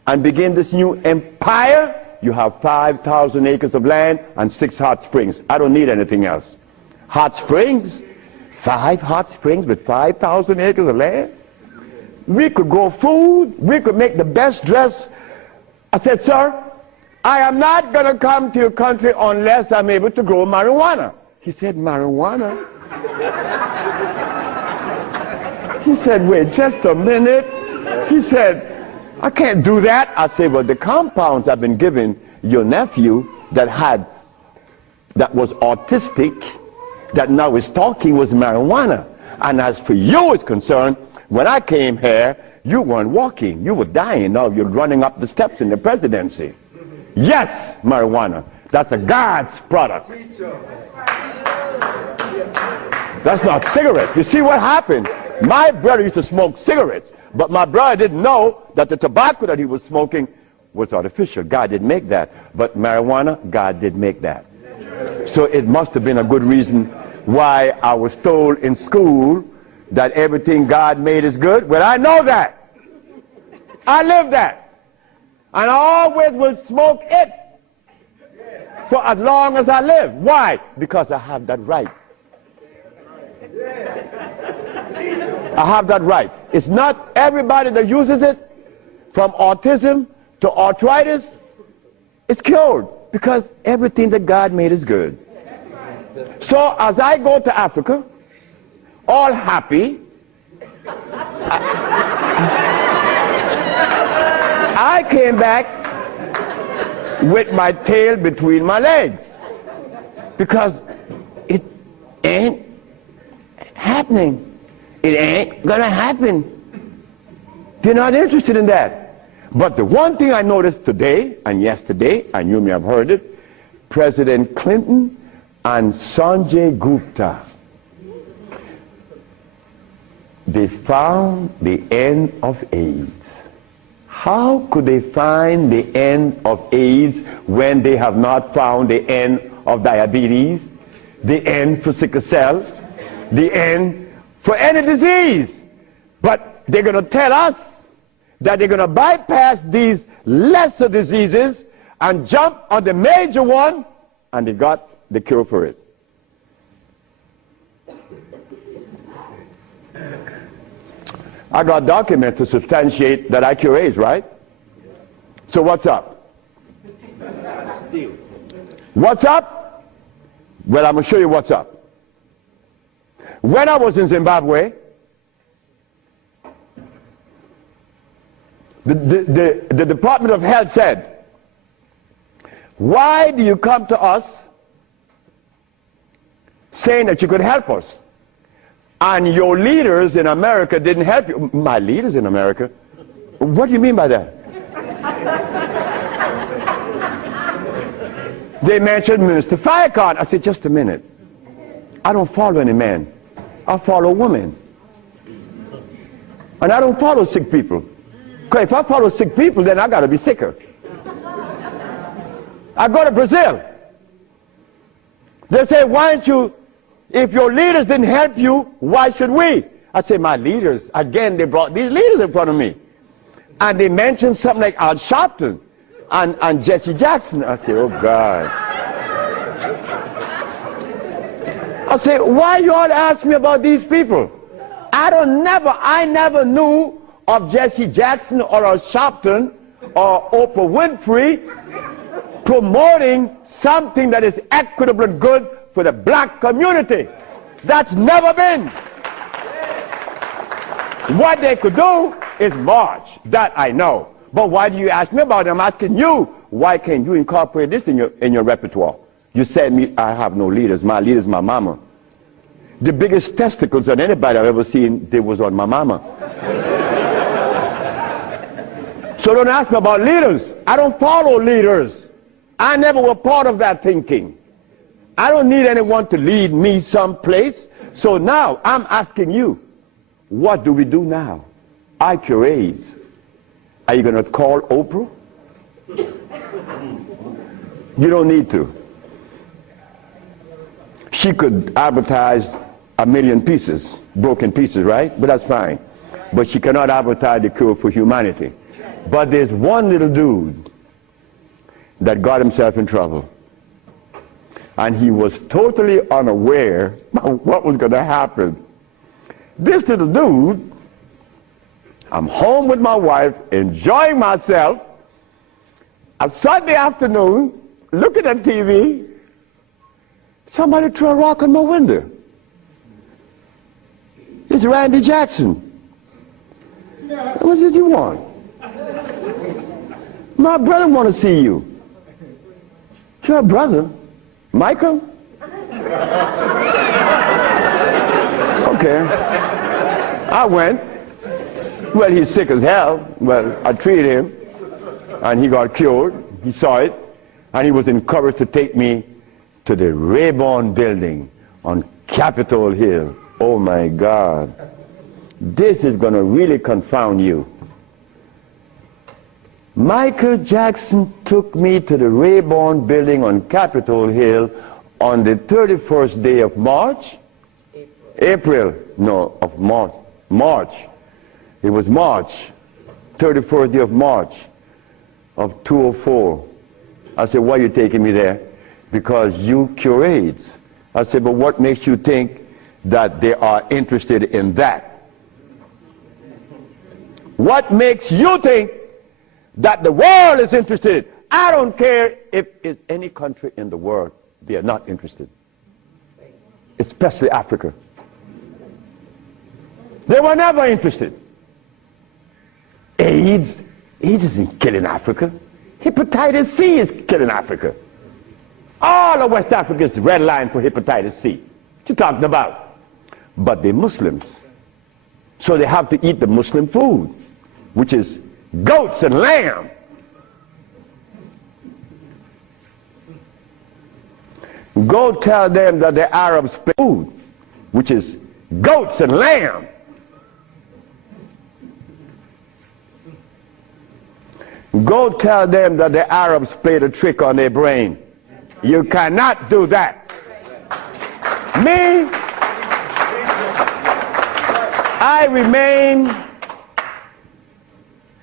and begin this new empire, you have 5,000 acres of land and 6 hot springs. I don't need anything else. Hot springs? 5 hot springs with 5,000 acres of land? We could grow food. We could make the best dress. I said, sir, I am not going to come to your country unless I'm able to grow marijuana. He said, marijuana? He said, wait just a minute. He said, I can't do that. I said, well, the compounds I've been giving your nephew that was autistic, that now is talking, was marijuana. And as for you is concerned, when I came here, you weren't walking. You were dying. Now you're running up the steps in the presidency. Yes, marijuana. That's a God's product. That's not cigarettes. You see what happened? My brother used to smoke cigarettes, but my brother didn't know that the tobacco that he was smoking was artificial. God didn't make that. But marijuana, God did make that. So it must have been a good reason why I was told in school that everything God made is good. Well, I know that. I live that. And I always will smoke it for as long as I live. Why? Because I have that right. I have that right. It's not everybody that uses it, from autism to arthritis, is cured, because everything that God made is good. So as I go to Africa, all happy, I came back with my tail between my legs, because it ain't happening. It ain't gonna happen. They're not interested in that. But the one thing I noticed today and yesterday, and you may have heard it, President Clinton and Sanjay Gupta, they found the end of AIDS. How could they find the end of AIDS when they have not found the end of diabetes, the end for sickle cell, the end for any disease? But they're going to tell us that they're going to bypass these lesser diseases and jump on the major one, and they got the cure for it. I got documents to substantiate that I cure AIDS, right? So what's up? What's up? Well, I'm going to show you what's up. When I was in Zimbabwe, the Department of Health said, why do you come to us saying that you could help us? And your leaders in America didn't help you. My leaders in America? What do you mean by that? They mentioned Minister Farrakhan. I said, just a minute. I don't follow any man. I follow women. And I don't follow sick people. Because if I follow sick people, then I got to be sicker. I go to Brazil. They say, why don't you, if your leaders didn't help you, why should we? I say, my leaders, again, they brought these leaders in front of me. And they mentioned something like Al Sharpton and Jesse Jackson. I say, oh God. I say, why you all ask me about these people? I never knew of Jesse Jackson or Al Sharpton or Oprah Winfrey promoting something that is equitable and good for the black community. That's never been. What they could do is march. That I know. But why do you ask me about it? I'm asking you, why can't you incorporate this in your repertoire? You said me, I have no leaders. My leader's my mama. The biggest testicles that anybody I've ever seen, they was on my mama. So don't ask me about leaders. I don't follow leaders. I never was part of that thinking. I don't need anyone to lead me someplace. So now I'm asking you, what do we do now? I cure AIDS. Are you going to call Oprah? You don't need to. She could advertise 1 million pieces, broken pieces, right? But that's fine. But she cannot advertise the cure for humanity. But there's one little dude that got himself in trouble. And he was totally unaware of what was going to happen. This little dude, I'm home with my wife, enjoying myself, a Sunday afternoon, looking at TV, somebody threw a rock on my window. It's Randy Jackson. What did you want? My brother want to see you. Your brother? Michael? Okay. I went. Well, he's sick as hell. Well, I treated him, and he got cured. He saw it, and he was encouraged to take me to the Rayburn building on Capitol Hill. Oh my God. This is going to really confound you. Michael Jackson took me to the Rayburn building on Capitol Hill on the 31st day of March? April. No, of March. March. It was March. 31st day of March of 2004. I said, why are you taking me there? Because you cure AIDS. I said, but what makes you think that they are interested in that? What makes you think that the world is interested? I don't care if it's any country in the world, they are not interested. Especially Africa. They were never interested. AIDS isn't killing Africa. Hepatitis C is killing Africa. All of West Africa is red line for hepatitis C. What you talking about? But they're Muslims. So they have to eat the Muslim food, which is goats and lamb. Go tell them that the Arabs pay food, which is goats and lamb. Go tell them that the Arabs played a trick on their brain. You cannot do that. Me, I remain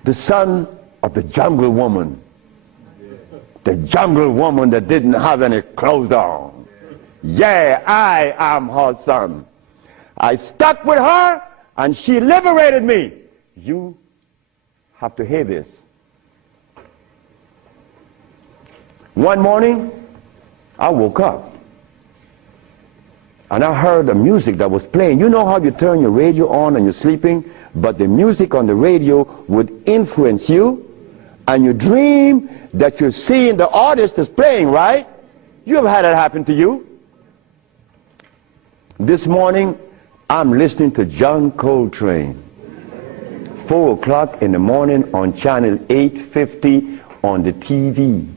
the son of the jungle woman. The jungle woman that didn't have any clothes on. Yeah, I am her son. I stuck with her and she liberated me. You have to hear this. One morning, I woke up and I heard the music that was playing. You know how you turn your radio on and you're sleeping, but the music on the radio would influence you, and you dream that you're seeing the artist that's playing, right? You ever had that happen to you? This morning, I'm listening to John Coltrane. 4 o'clock in the morning on channel 850 on the TV.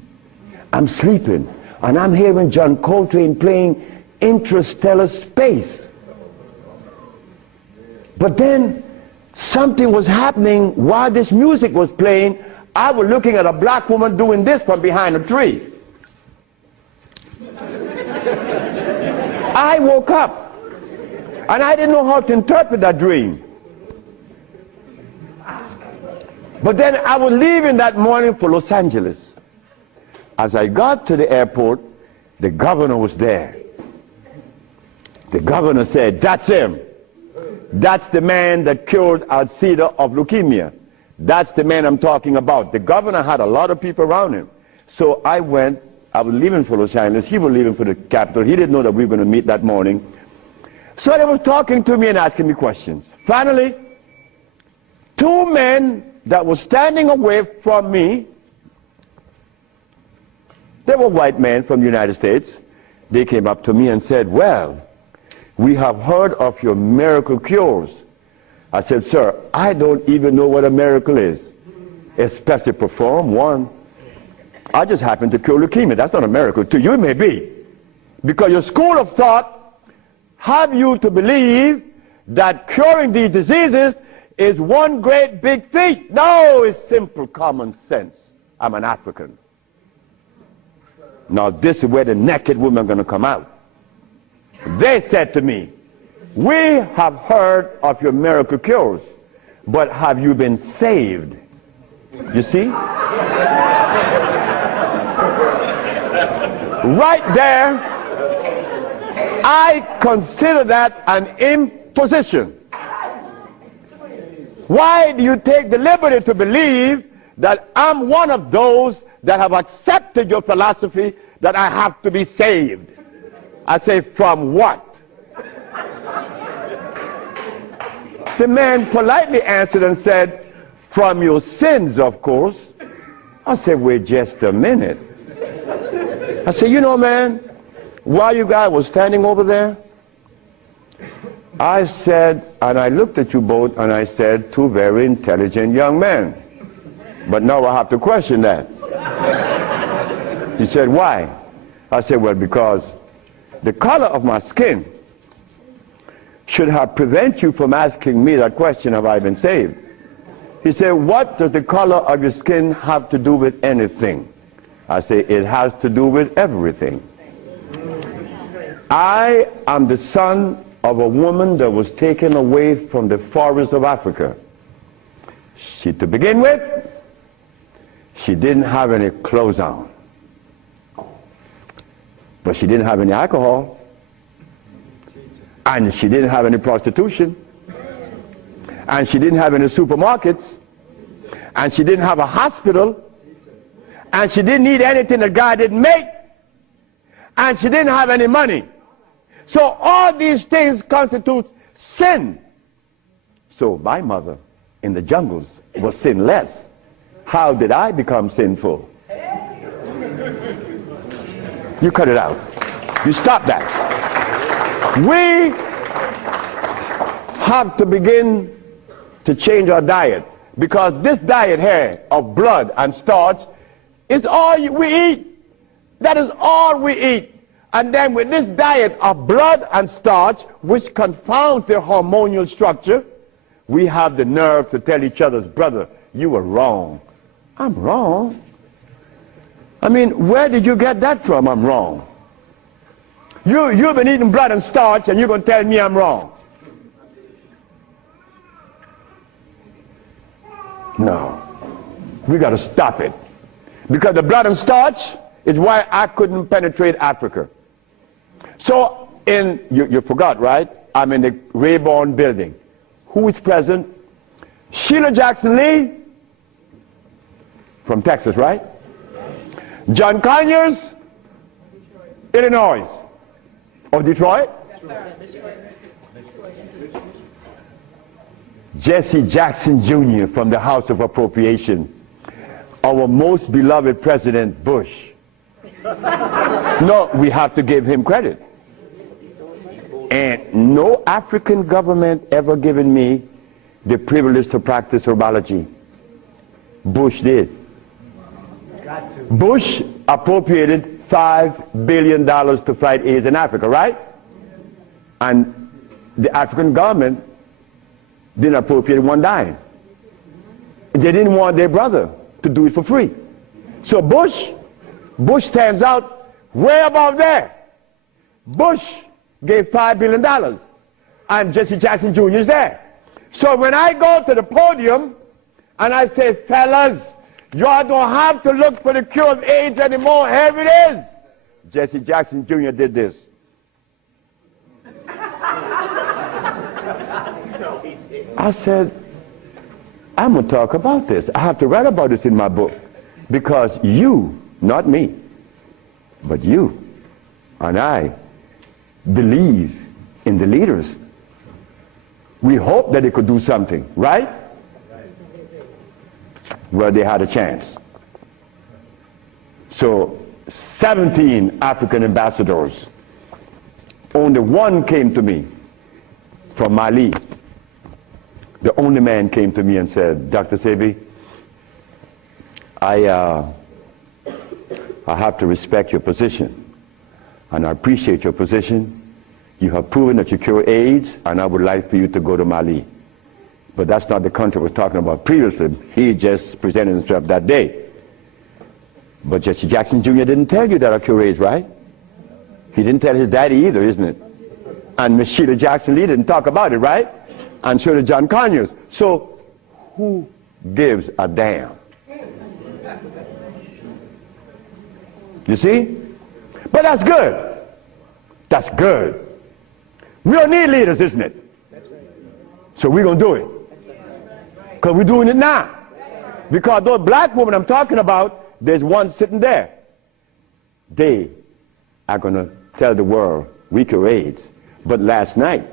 I'm sleeping, and I'm hearing John Coltrane playing Interstellar Space. But then, something was happening while this music was playing. I was looking at a black woman doing this from behind a tree. I woke up, and I didn't know how to interpret that dream. But then I was leaving that morning for Los Angeles. As I got to the airport, the governor was there. The governor said, "That's him. That's the man that cured Alcida of leukemia. That's the man I'm talking about." The governor had a lot of people around him. So I went. I was leaving for Los Angeles. He was leaving for the capital. He didn't know that we were going to meet that morning. So they was talking to me and asking me questions. Finally, 2 men that were standing away from me, they were white men from the United States. They came up to me and said, "Well, we have heard of your miracle cures." I said, "Sir, I don't even know what a miracle is, especially perform one. I just happen to cure leukemia. That's not a miracle. To you it may be. Because your school of thought have you to believe that curing these diseases is one great big feat. No, it's simple common sense. I'm an African. Now this is where the naked women are going to come out. They said to me, "We have heard of your miracle cures, but have you been saved?" You see? Right there, I consider that an imposition. Why do you take the liberty to believe that I'm one of those that have accepted your philosophy that I have to be saved? I say, from what? The man politely answered and said, "From your sins, of course." I said, "Wait just a minute." I said, "You know, man, while you guys were standing over there, I said," and I looked at you both, and I said, "Two very intelligent young men. But now I have to question that." He said, "Why?" I said, "Well, because the color of my skin should have prevented you from asking me that question, have I been saved?" He said, "What does the color of your skin have to do with anything?" I say, "It has to do with everything. I am the son of a woman that was taken away from the forest of Africa. To begin with, she didn't have any clothes on. But she didn't have any alcohol. And she didn't have any prostitution. And she didn't have any supermarkets. And she didn't have a hospital. And she didn't need anything that God didn't make. And she didn't have any money. So all these things constitute sin. So my mother in the jungles was sinless. How did I become sinful?" You cut it out. You stop that. We have to begin to change our diet, because this diet here of blood and starch is all we eat. That is all we eat. And then with this diet of blood and starch, which confounds the hormonal structure, we have the nerve to tell each other, brother, you were wrong. I'm wrong? I mean, where did you get that from, I'm wrong? You've been eating blood and starch, and you're going to tell me I'm wrong. No. We got to stop it. Because the blood and starch is why I couldn't penetrate Africa. So, you forgot, right? I'm in the Rayborn building. Who is present? Sheila Jackson Lee from Texas, right? John Conyers, Illinois. Or Detroit? Jesse Jackson Jr. from the House of Appropriation. Our most beloved President Bush. No, we have to give him credit. And no African government ever given me the privilege to practice herbology. Bush did. Bush appropriated $5 billion to fight AIDS in Africa, right? And the African government didn't appropriate one dime. They didn't want their brother to do it for free. So Bush stands out way above there. Bush gave $5 billion, and Jesse Jackson Jr. is there. So when I go to the podium and I say, fellas, y'all don't have to look for the cure of AIDS anymore. Here it is. Jesse Jackson Jr. did this. I said, I'm going to talk about this. I have to write about this in my book. Because you, not me, but you and I believe in the leaders. We hope that they could do something, right? Well, they had a chance. So 17 African ambassadors, only one came to me from Mali. The only man came to me and said, Dr. Sebi, I have to respect your position, and I appreciate your position. You have proven that you cure AIDS, and I would like for you to go to Mali. But that's not the country I was talking about previously. He just presented himself that day. But Jesse Jackson Jr. didn't tell you that I cure AIDS, right? He didn't tell his daddy either, isn't it? And Miss Sheila Jackson Lee didn't talk about it, right? And so did John Conyers. So who gives a damn? You see? But that's good. That's good. We don't need leaders, isn't it? So we're going to do it. Because we're doing it now. Because those black women I'm talking about, there's one sitting there. They are going to tell the world we cure AIDS. But last night,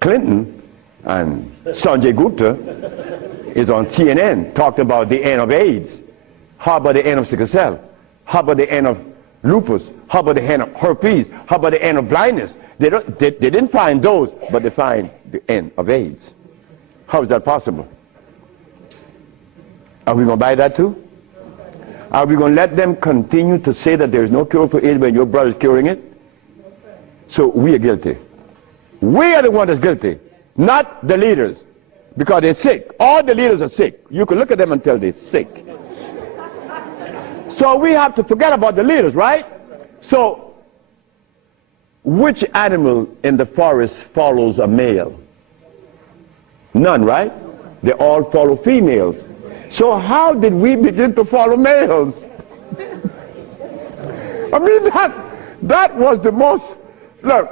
Clinton and Sanjay Gupta is on CNN talking about the end of AIDS. How about the end of sickle cell? How about the end of lupus? How about the end of herpes? How about the end of blindness? They didn't find those, but they find the end of AIDS. How is that possible? Are we going to buy that too? Are we going to let them continue to say that there is no cure for AIDS when your brother is curing it? So we are guilty. We are the one that's guilty, not the leaders, because they're sick. All the leaders are sick. You can look at them and tell they're sick. So we have to forget about the leaders, right? So which animal in the forest follows a male? None, right? They all follow females. So how did we begin to follow males? I mean, that was the most, look,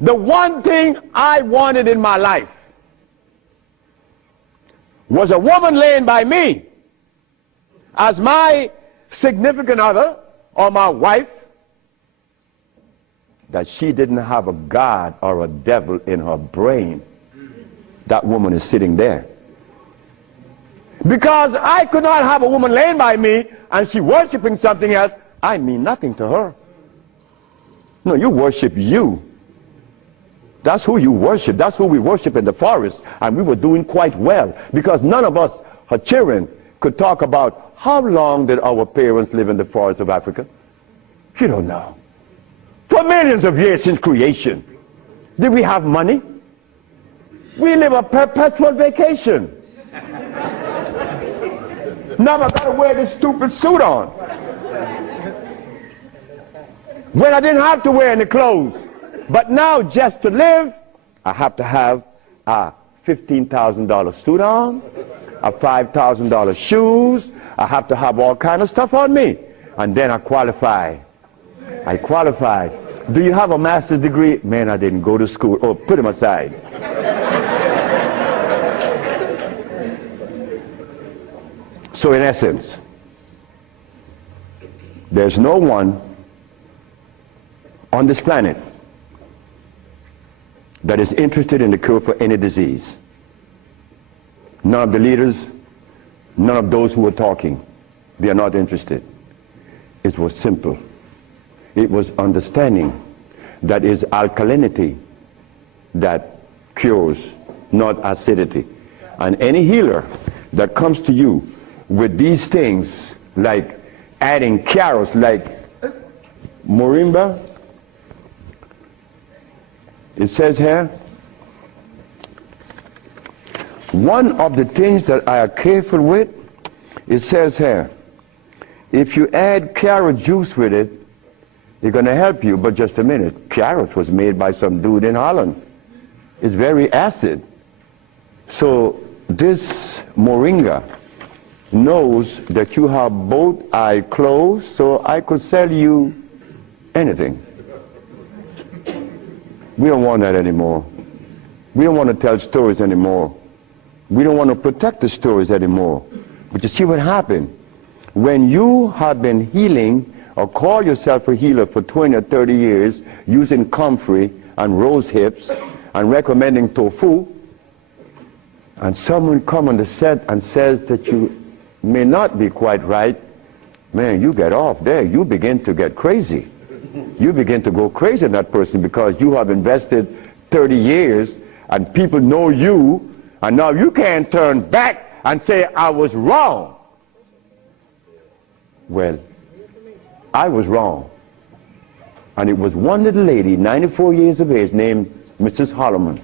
the one thing I wanted in my life was a woman laying by me as my significant other or my wife, that she didn't have a God or a devil in her brain. That woman is sitting there. Because I could not have a woman laying by me and she worshiping something else. I mean nothing to her. No, you worship you. That's who you worship. That's who we worship in the forest. And we were doing quite well because none of us, her children, could talk about how long did our parents live in the forest of Africa. You don't know. For millions of years since creation. Did we have money? We live a perpetual vacation. Now I gotta wear this stupid suit on. When I didn't have to wear any clothes. But now just to live, I have to have a $15,000 suit on, a $5,000 shoes. I have to have all kind of stuff on me. And then I qualify. I qualified. Do you have a master's degree? Man, I didn't go to school. Oh, put him aside. So in essence, there's no one on this planet that is interested in the cure for any disease. None of the leaders, none of those who are talking, they are not interested. It was simple. It was understanding that is alkalinity that cures, not acidity. And any healer that comes to you with these things, like adding carrots, like moringa, it says here, one of the things that I are careful with, it says here, if you add carrot juice with it, it's going to help you. But just a minute, carrot was made by some dude in Holland. It's very acid. So this moringa knows that you have both eyes closed, so I could sell you anything. We don't want that anymore. We don't want to tell stories anymore. We don't want to protect the stories anymore. But you see what happened? When you have been healing or call yourself a healer for 20 or 30 years using comfrey and rose hips and recommending tofu, and someone comes on the set and says that you may not be quite right, man, you get off there. You begin to get crazy. You begin to go crazy in that person because you have invested 30 years and people know you, and now you can't turn back and say, I was wrong. Well, I was wrong. And it was one little lady, 94 years of age, named Mrs. Holloman.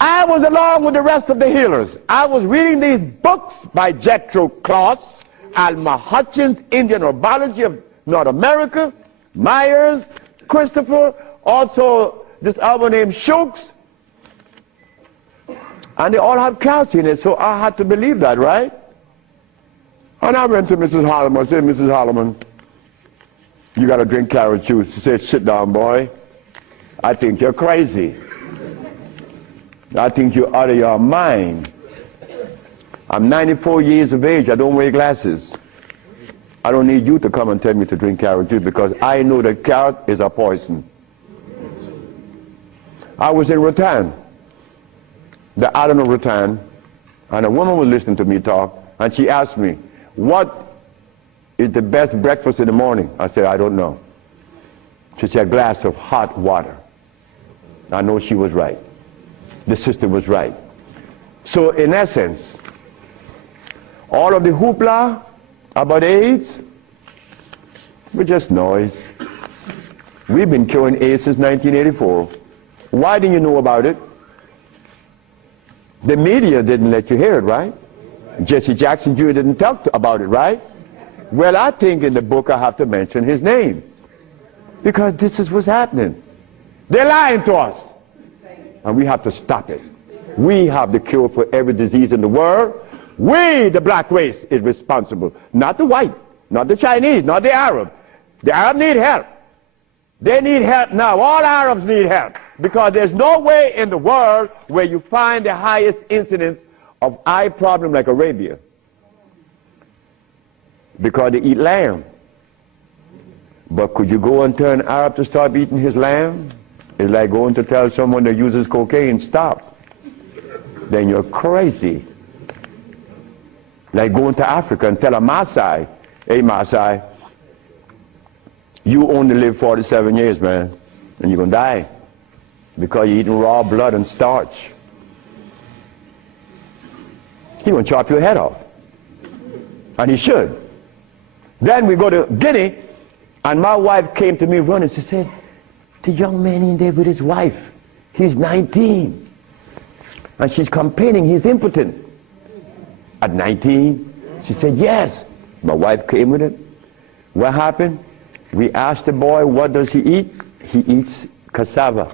I was along with the rest of the healers. I was reading these books by Jethro Kloss, Alma Hutchins, Indian Herbology of North America, Myers, Christopher, also this other named Shooks. And they all have calcium in it, so I had to believe that, right? And I went to Mrs. Holloman. I said, Mrs. Holloman, you got to drink carrot juice. She said, sit down, boy. I think you're crazy. I think you're out of your mind. I'm 94 years of age. I don't wear glasses. I don't need you to come and tell me to drink carrot juice because I know that carrot is a poison. I was in Rattan, the island of Rattan, and a woman was listening to me talk, and she asked me, what is the best breakfast in the morning? I said, I don't know. She said, a glass of hot water. I know she was right. The sister was right. So in essence, all of the hoopla about AIDS was just noise. We've been curing AIDS since 1984. Why didn't you know about it? The media didn't let you hear it, right? Jesse Jackson Jr. didn't talk about it, right? Well, I think in the book I have to mention his name because this is what's happening. They're lying to us. And we have to stop it. We have the cure for every disease in the world. We, the black race, is responsible. Not the white, not the Chinese, not the Arab. The Arab need help. They need help now. All Arabs need help. Because there's no way in the world where you find the highest incidence of eye problem like Arabia. Because they eat lamb. But could you go and tell an Arab to stop eating his lamb? It's like going to tell someone that uses cocaine, stop. Then you're crazy. Like going to Africa and tell a Maasai, hey Maasai, you only live 47 years, man, and you're going to die because you're eating raw blood and starch. He's going to chop your head off. And he should. Then we go to Guinea, and my wife came to me running. She said, the young man in there with his wife, he's 19. And she's complaining he's impotent. At 19, she said, yes. My wife came with it. What happened? We asked the boy, what does he eat? He eats cassava.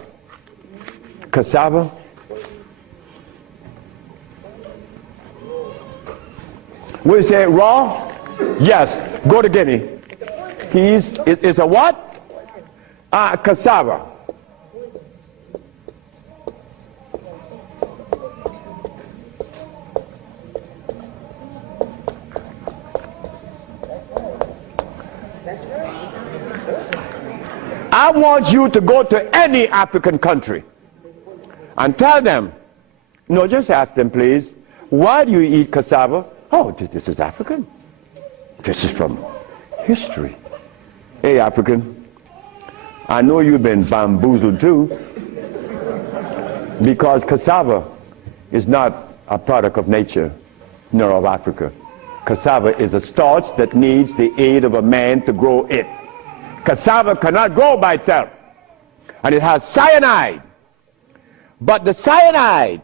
Cassava? We say raw? Yes. Go to Guinea. It's a what? Cassava. I want you to go to any African country and tell them, no, just ask them, please, why do you eat cassava? Oh, this is African. This is from history. Hey, African, I know you've been bamboozled too, because cassava is not a product of nature, nor of Africa. Cassava is a starch that needs the aid of a man to grow it. Cassava cannot grow by itself, and it has cyanide. But the cyanide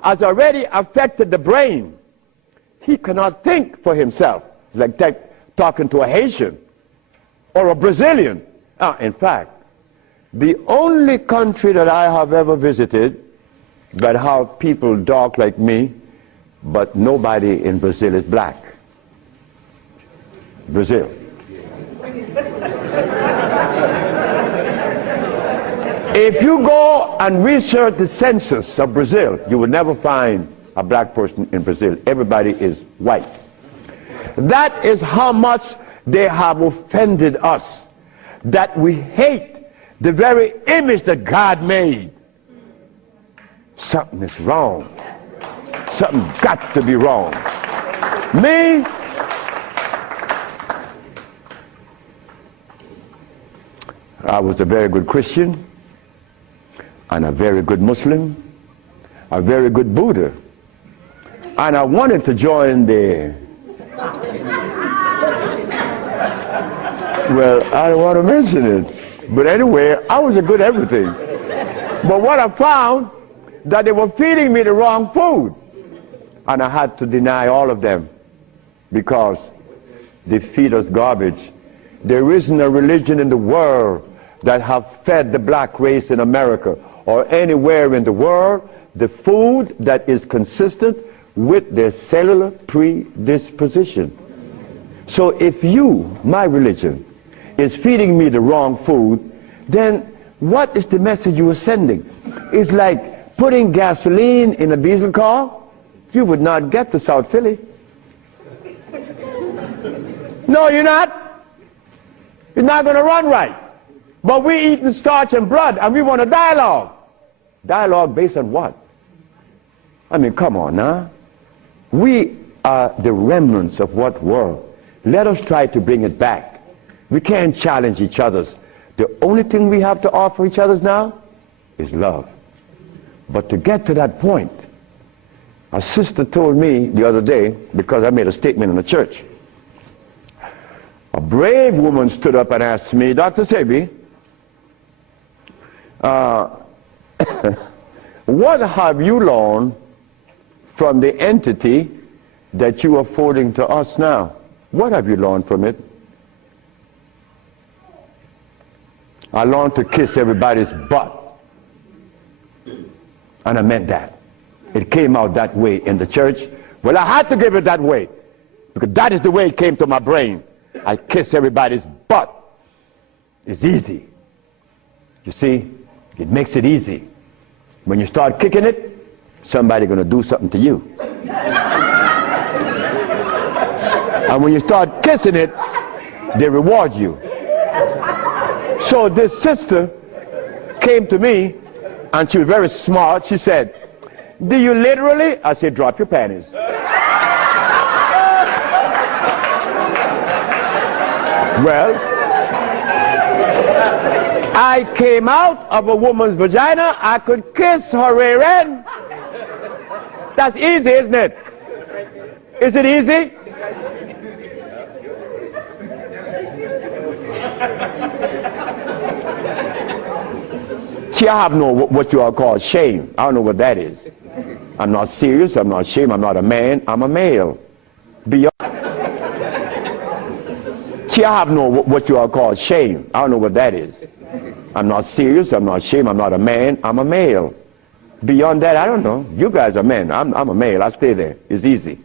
has already affected the brain. He cannot think for himself. It's like talking to a Haitian or a Brazilian. In fact, the only country that I have ever visited that have people dark like me, but nobody in Brazil is black. Brazil. If you go and research the census of Brazil, you will never find a black person in Brazil. Everybody is white. That is how much they have offended us, that we hate the very image that God made. Something is wrong. Something got to be wrong. Me, I was a very good Christian, and a very good Muslim, a very good Buddha. And I wanted to join the, well, I don't want to mention it, but anyway, I was a good everything. But what I found, that they were feeding me the wrong food, and I had to deny all of them because they feed us garbage. There isn't a religion in the world that have fed the black race in America or anywhere in the world the food that is consistent with their cellular predisposition. So if you, my religion, is feeding me the wrong food, then what is the message you are sending? It's like putting gasoline in a diesel car. You would not get to South Philly. No, you're not. It's not going to run right. But we eating starch and blood, and we want a dialogue. Dialogue based on what? I mean, come on now. We are the remnants of what world? Let us try to bring it back. We can't challenge each other's. The only thing we have to offer each other's now is love. But to get to that point, a sister told me the other day, because I made a statement in the church, a brave woman stood up and asked me, Dr. Sebi, what have you learned from the entity that you are forwarding to us now? What have you learned from it? I learned to kiss everybody's butt. And I meant that. It came out that way in the church. Well, I had to give it that way, because that is the way it came to my brain. I kiss everybody's butt. It's easy. You see, it makes it easy. When you start kicking it, somebody's going to do something to you. And when you start kissing it, they reward you. So this sister came to me, and she was very smart. She said, do you literally? I said, drop your panties. Well, I came out of a woman's vagina, I could kiss her rear end. That's easy, isn't it? Is it easy? See, I have no what you all call shame. I don't know what that is. I'm not serious, I'm not ashamed, I'm not a man, I'm a male. Beyond. See, I have no what you all call shame. I don't know what that is. I'm not serious, I'm not ashamed, I'm not a man, I'm a male. Beyond that, I don't know. You guys are men, I'm a male, I stay there. It's easy.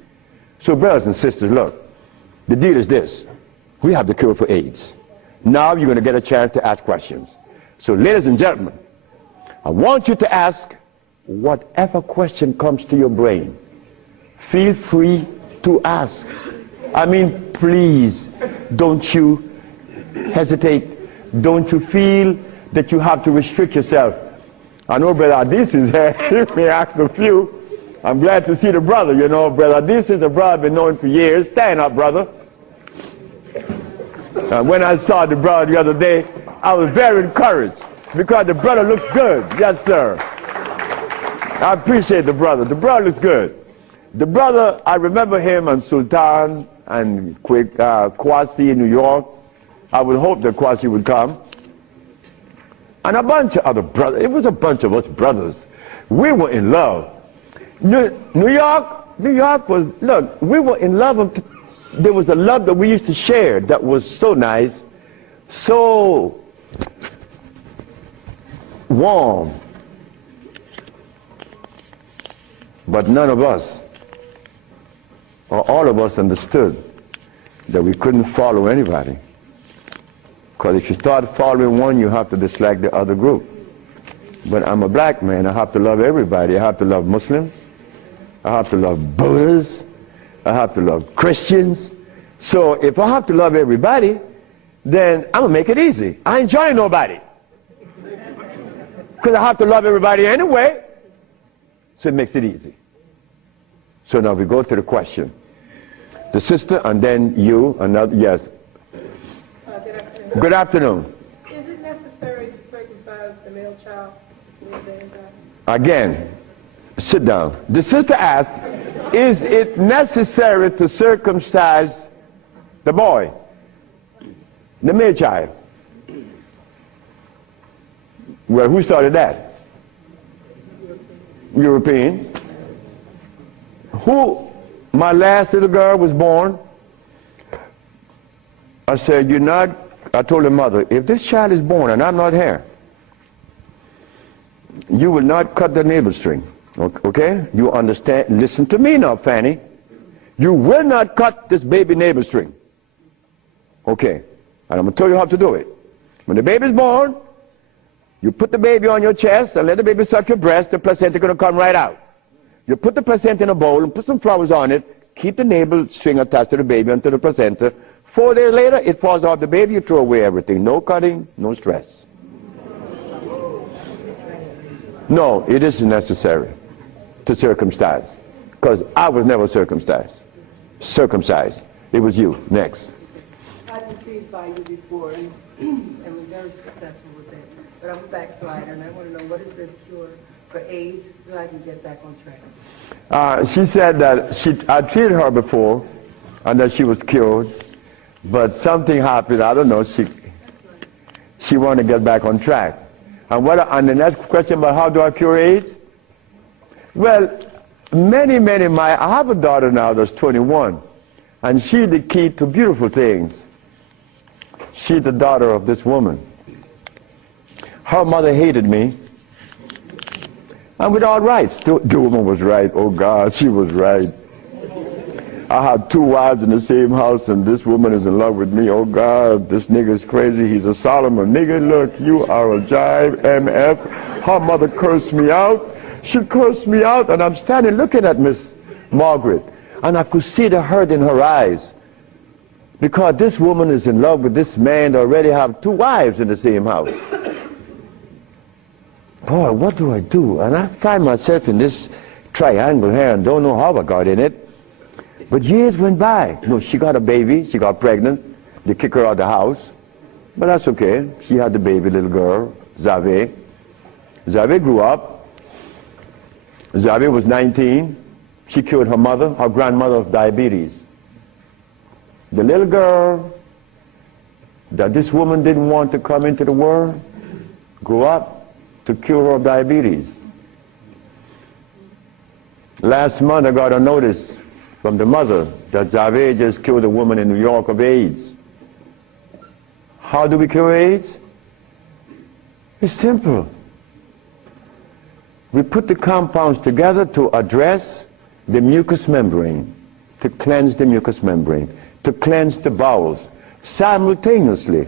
So brothers and sisters, look, the deal is this. We have the cure for AIDS. Now you're going to get a chance to ask questions. So ladies and gentlemen, I want you to ask whatever question comes to your brain. Feel free to ask. I mean, please, don't you hesitate. Don't you feel that you have to restrict yourself. I know Brother Adis is here. He may ask a few. I'm glad to see the brother, you know. Brother Adis is a brother I've been knowing for years. Stand up, brother. When I saw the brother the other day, I was very encouraged because the brother looks good. Yes, sir. I appreciate the brother. The brother looks good. The brother, I remember him and Sultan and Kwasi in New York. I would hope that Kwasi would come. And a bunch of other brothers. It was a bunch of us brothers. We were in love. New York was, look, we were in love. There was a love that we used to share that was so nice, so warm. But none of us, or all of us, understood that we couldn't follow anybody. Because if you start following one, you have to dislike the other group. But I'm a black man, I have to love everybody. I have to love Muslims, I have to love Buddhists, I have to love Christians. So if I have to love everybody, then I'm going to make it easy. I ain't joining nobody. Because I have to love everybody anyway. So it makes it easy. So now we go to the question. The sister and then you, another, yes. Good afternoon. Is it necessary to circumcise the male child? Again, sit down. The sister asked, is it necessary to circumcise the boy, the male child? Well, who started that? European. Who? My last little girl was born. I said, you're not, I told her mother, if this child is born and I'm not here, you will not cut the navel string. Okay? You understand? Listen to me now, Fanny. You will not cut this baby navel string. Okay. And I'm going to tell you how to do it. When the baby is born, you put the baby on your chest and let the baby suck your breast. The placenta is going to come right out. You put the placenta in a bowl and put some flowers on it. Keep the navel string attached to the baby until the placenta. 4 days later, it falls off the baby. You throw away everything. No cutting, no stress. No, it isn't necessary to circumcise, because I was never circumcised. It was you. Next. I was intrigued by you before and was very successful with it. But I'm a backslider and I want to know, what is the cure for AIDS so I can get back on track? She said that I treated her before and that she was cured, but something happened. I don't know. She wanted to get back on track. And the next question about how do I cure AIDS? Well, I have a daughter now that's 21, and she's the key to beautiful things. She's the daughter of this woman. Her mother hated me, and with all rights. The woman was right. Oh God, she was right. I have 2 wives in the same house, and this woman is in love with me. Oh God, this nigga is crazy. He's a Solomon. Nigga, look, you are a jive, MF. Her mother cursed me out. She cursed me out, and I'm standing looking at Miss Margaret, and I could see the hurt in her eyes, because this woman is in love with this man that already have 2 wives in the same house. Boy, what do I do? And I find myself in this triangle here and don't know how I got in it. But years went by. No, she got a baby, she got pregnant, they kick her out of the house. But that's okay. She had the baby little girl, Zave. Zave grew up. Zave was 19. She cured her mother, her grandmother, of diabetes. The little girl that this woman didn't want to come into the world grew up to cure her of diabetes. Last month I got a notice from the mother that Zave just killed a woman in New York of AIDS. How do we cure AIDS? It's simple. We put the compounds together to address the mucous membrane, to cleanse the mucous membrane, to cleanse the bowels. Simultaneously,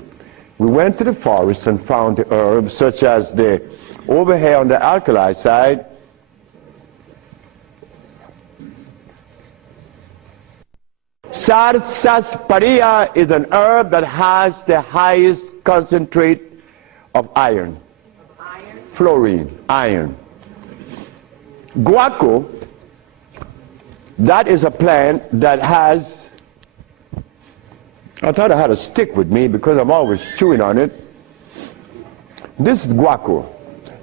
we went to the forest and found the herbs such as the, over here on the alkali side, sarsaparilla is an herb that has the highest concentrate of iron. Fluorine, iron. Guaco, that is a plant that has, I thought I had a stick with me because I'm always chewing on it. This is guaco.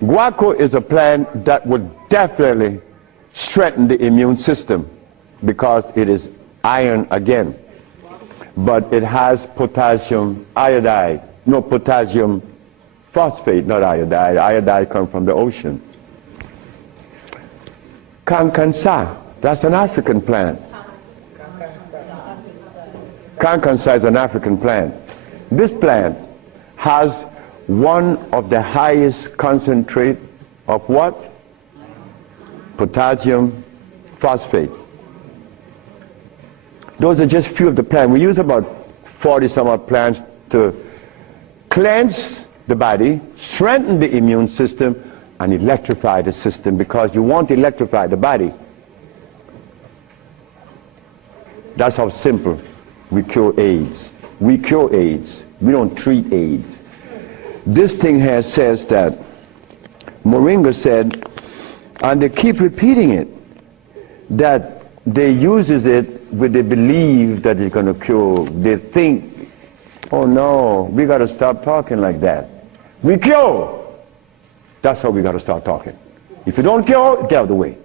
Guaco is a plant that would definitely strengthen the immune system because it is iron again. But it has potassium iodide, no, potassium phosphate, not iodide. Iodide comes from the ocean. Kankansa, that's an African plant. Kankansa is an African plant. This plant has one of the highest concentrate of what? Potassium phosphate. Those are just few of the plants. We use about 40 some odd plants to cleanse the body, strengthen the immune system, and electrify the system, because you want to electrify the body. That's how simple we cure AIDS. We cure AIDS. We don't treat AIDS. This thing here says that Moringa said, and they keep repeating it, that they uses it with the belief that it's going to cure. They think, oh no, we got to stop talking like that. We cure. That's how we got to start talking. If you don't cure, get out of the way.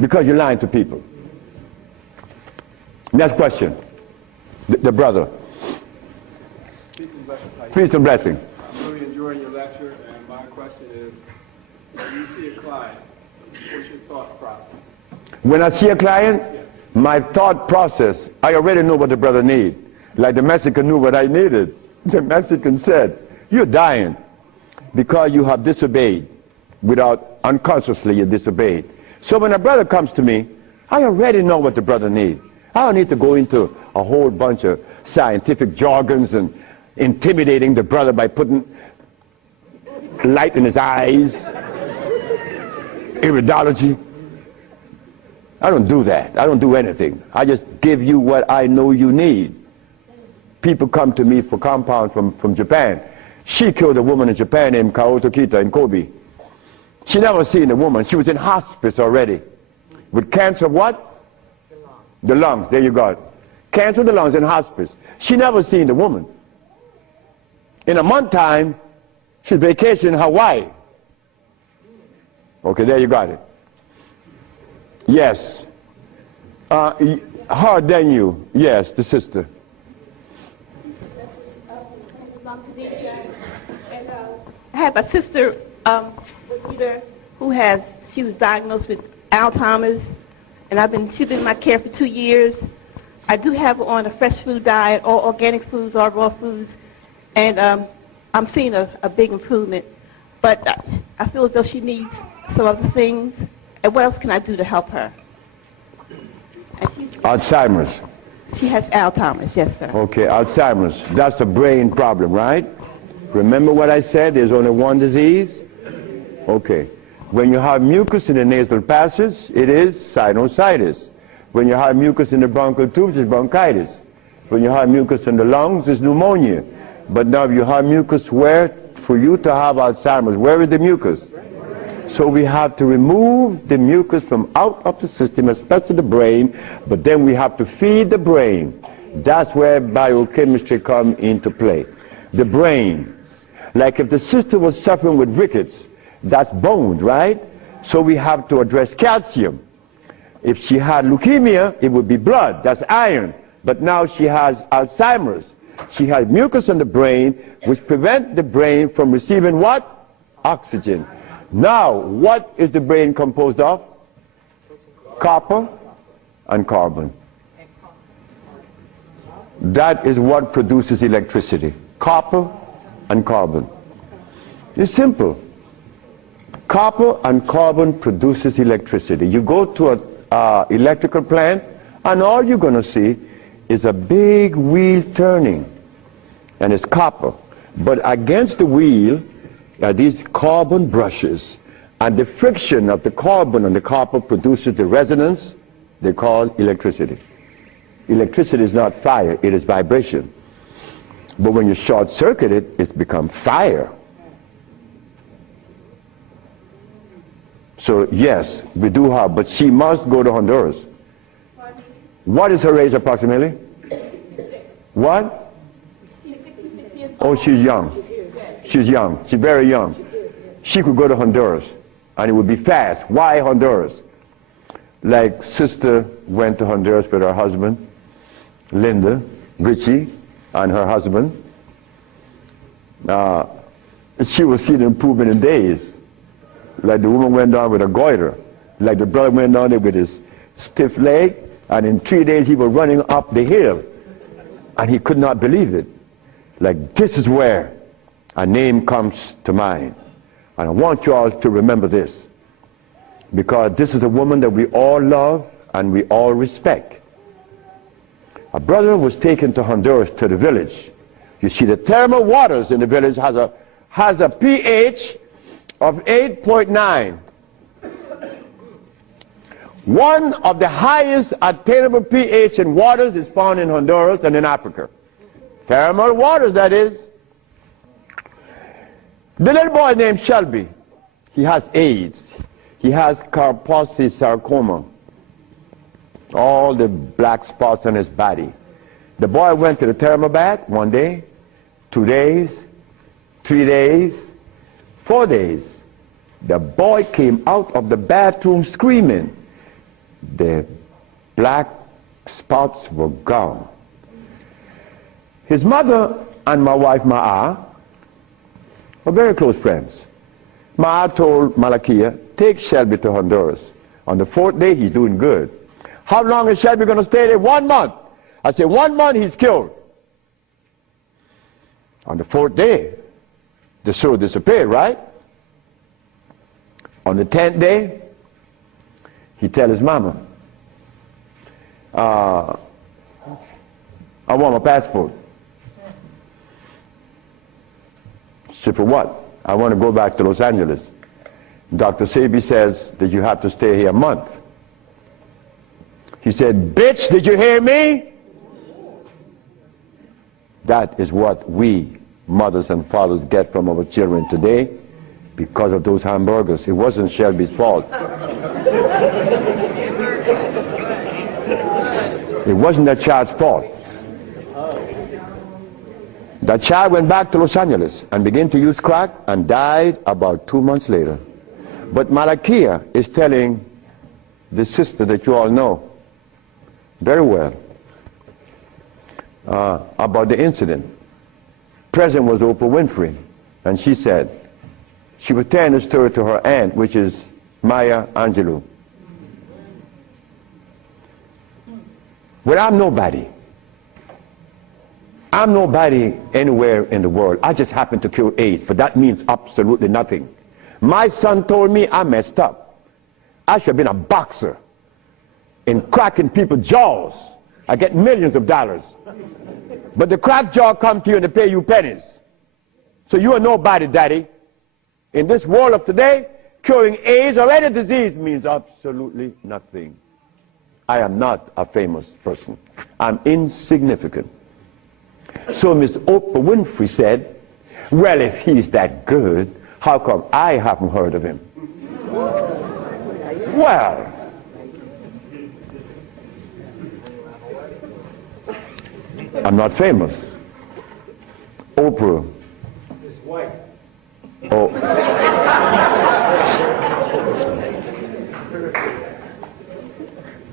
Because you're lying to people. Next question. The brother. Peace and blessing. I'm really enjoying your lecture, and my question is, when you see a client, what's your thought process? When I see a client, my thought process, I already know what the brother needs. Like the Mexican knew what I needed. The Mexican said, you're dying because you have disobeyed. Without, unconsciously you disobeyed. So when a brother comes to me, I already know what the brother needs. I don't need to go into a whole bunch of scientific jargons and intimidating the brother by putting light in his eyes, iridology. I don't do that. I don't do anything. I just give you what I know you need. People come to me for compounds from Japan. She killed a woman in Japan named Kaoto Kita in Kobe. She never seen the woman. She was in hospice already. With cancer of what? The lungs. There you go. Cancer of the lungs in hospice. She never seen the woman. In a month time, she's vacationing in Hawaii. Okay, there you got it. Yes. Her than you. Yes, the sister. I have a sister who she was diagnosed with Alzheimer's, and she's been in my care for 2 years. I do have her on a fresh food diet, all organic foods, all raw foods, and I'm seeing a big improvement. But I feel as though she needs some other things. And what else can I do to help her? Alzheimer's. She has Alzheimer's, yes, sir. Okay, Alzheimer's. That's a brain problem, right? Remember what I said? There's only one disease? Okay. When you have mucus in the nasal passage, it is sinusitis. When you have mucus in the bronchial tubes, it's bronchitis. When you have mucus in the lungs, it's pneumonia. But now you have mucus where? For you to have Alzheimer's, where is the mucus? So we have to remove the mucus from out of the system, especially the brain, but then we have to feed the brain. That's where biochemistry comes into play. the brain. Like if the sister was suffering with rickets, that's bones, right? So we have to address calcium. If she had leukemia, it would be blood, that's iron. But now she has Alzheimer's. She has mucus in the brain, which prevents the brain from receiving what? Oxygen. Now, what is the brain composed of? Copper and carbon. That is what produces electricity. Copper and carbon. It's simple. Copper and carbon produces electricity. You go to an electrical plant, and all you're going to see is a big wheel turning, and it's copper. But against the wheel are these carbon brushes, and the friction of the carbon and the copper produces the resonance they call electricity. Electricity is not fire, it is vibration. But when you short circuit it, it's become fire. So yes, we do have, but she must go to Honduras. What is her age approximately? What? Oh, she's young. She's young. She's very young. She could go to Honduras, and it would be fast. Why Honduras? Like sister went to Honduras with her husband, Linda, Richie, and her husband. She will see the improvement in days. Like the woman went down with a goiter. Like the brother went down there with his stiff leg, and in 3 days he was running up the hill. And he could not believe it. Like, this is where a name comes to mind. And I want you all to remember this, because this is a woman that we all love and we all respect. A brother was taken to Honduras, to the village. You see, the thermal waters in the village has a pH of 8.9. One of the highest attainable pH in waters is found in Honduras and in Africa. Thermal waters, that is. The little boy named Shelby, he has AIDS. He has Kaposi sarcoma. All the black spots on his body. The boy went to the thermal bath 1 day, 2 days, 3 days, 4 days. The boy came out of the bathroom screaming. The black spots were gone. His mother and my wife Ma'a were very close friends. Ma'a told Malakia, take Shelby to Honduras. On the 4th day, he's doing good. How long is Shelby going to stay there? 1 month. I said, 1 month, he's cured. On the 4th day, the sore disappeared, right? On the 10th day, he tell his mama, I want my passport. She said, for what? I want to go back to Los Angeles. Dr. Sebi says that you have to stay here a month. He said, bitch, did you hear me? That is what we, mothers and fathers, get from our children today because of those hamburgers. It wasn't Shelby's fault. It wasn't that child's fault. That child went back to Los Angeles and began to use crack and died about 2 months later. But Malakia is telling the sister that you all know very well about the incident. Present was Oprah Winfrey, and she said, she was telling the story to her aunt, which is Maya Angelou. Well, I'm nobody. I'm nobody anywhere in the world. I just happen to cure AIDS, but that means absolutely nothing. My son told me I messed up. I should have been a boxer in cracking people's jaws. I get millions of dollars. But the crack jaw come to you and they pay you pennies. So you are nobody, daddy. In this world of today, curing AIDS or any disease means absolutely nothing. I am not a famous person. I'm insignificant. So Miss Oprah Winfrey said, well, if he's that good, how come I haven't heard of him? Well, I'm not famous. Oprah Oprah. It's white. Oh.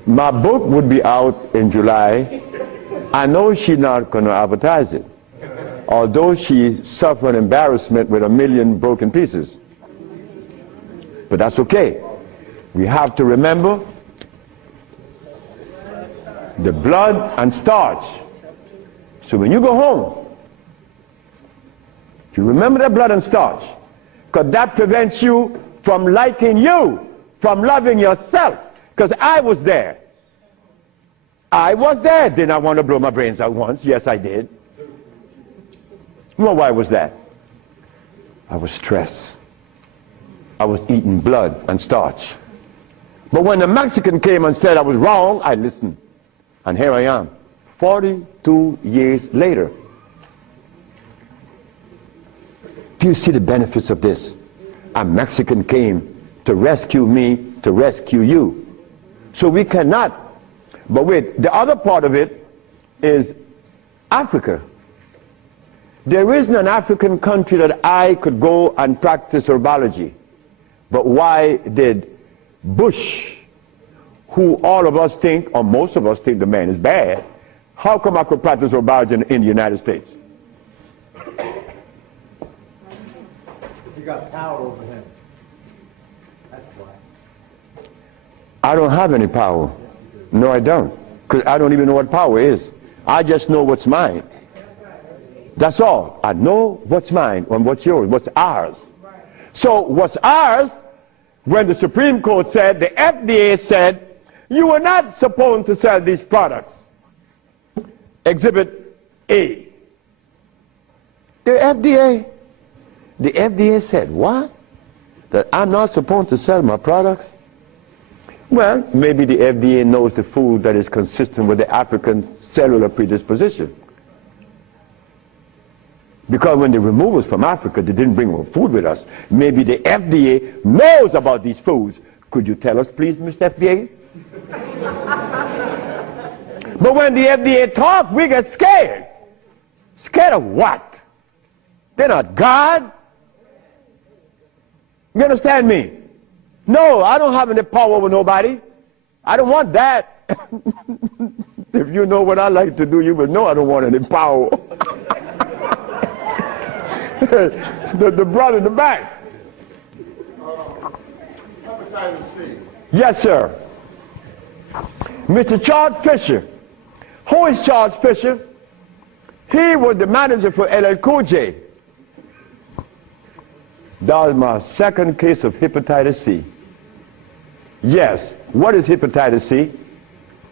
My book would be out in July. I know she's not going to advertise it, although she suffered embarrassment with 1 million broken pieces. But that's okay. We have to remember the blood and starch. So when you go home, you remember the blood and starch, because that prevents you from liking you, from loving yourself. Because I was there. I was there. Did I want to blow my brains out once? Yes, I did. Well, why was that? I was stressed. I was eating blood and starch. But when the Mexican came and said I was wrong, I listened. And here I am, 42 years later. Do you see the benefits of this? A Mexican came to rescue me, to rescue you. So we cannot. But wait, the other part of it is Africa. There isn't an African country that I could go and practice herbology. But why did Bush, who all of us think, or most of us think the man is bad, how come I could practice herbology in the United States? You got power over him. That's why. I don't have any power. No, I don't. Because I don't even know what power is. I just know what's mine. That's all. I know what's mine and what's yours, what's ours. So what's ours, when the Supreme Court said, the FDA said, you are not supposed to sell these products. Exhibit A. The FDA said, what? That I'm not supposed to sell my products? Well, maybe the FDA knows the food that is consistent with the African cellular predisposition. Because when they removed us from Africa, they didn't bring our food with us. Maybe the FDA knows about these foods. Could you tell us, please, Mr. FDA? But when the FDA talks, we get scared. Scared of what? They're not God. You understand me? No, I don't have any power over nobody. I don't want that. If you know what I like to do, you would know I don't want any power. the brother in the back. Hepatitis C. Yes, sir. Mr. Charles Fisher. Who is Charles Fisher? He was the manager for LL Cool J. That was my second case of hepatitis C. Yes. What is hepatitis C?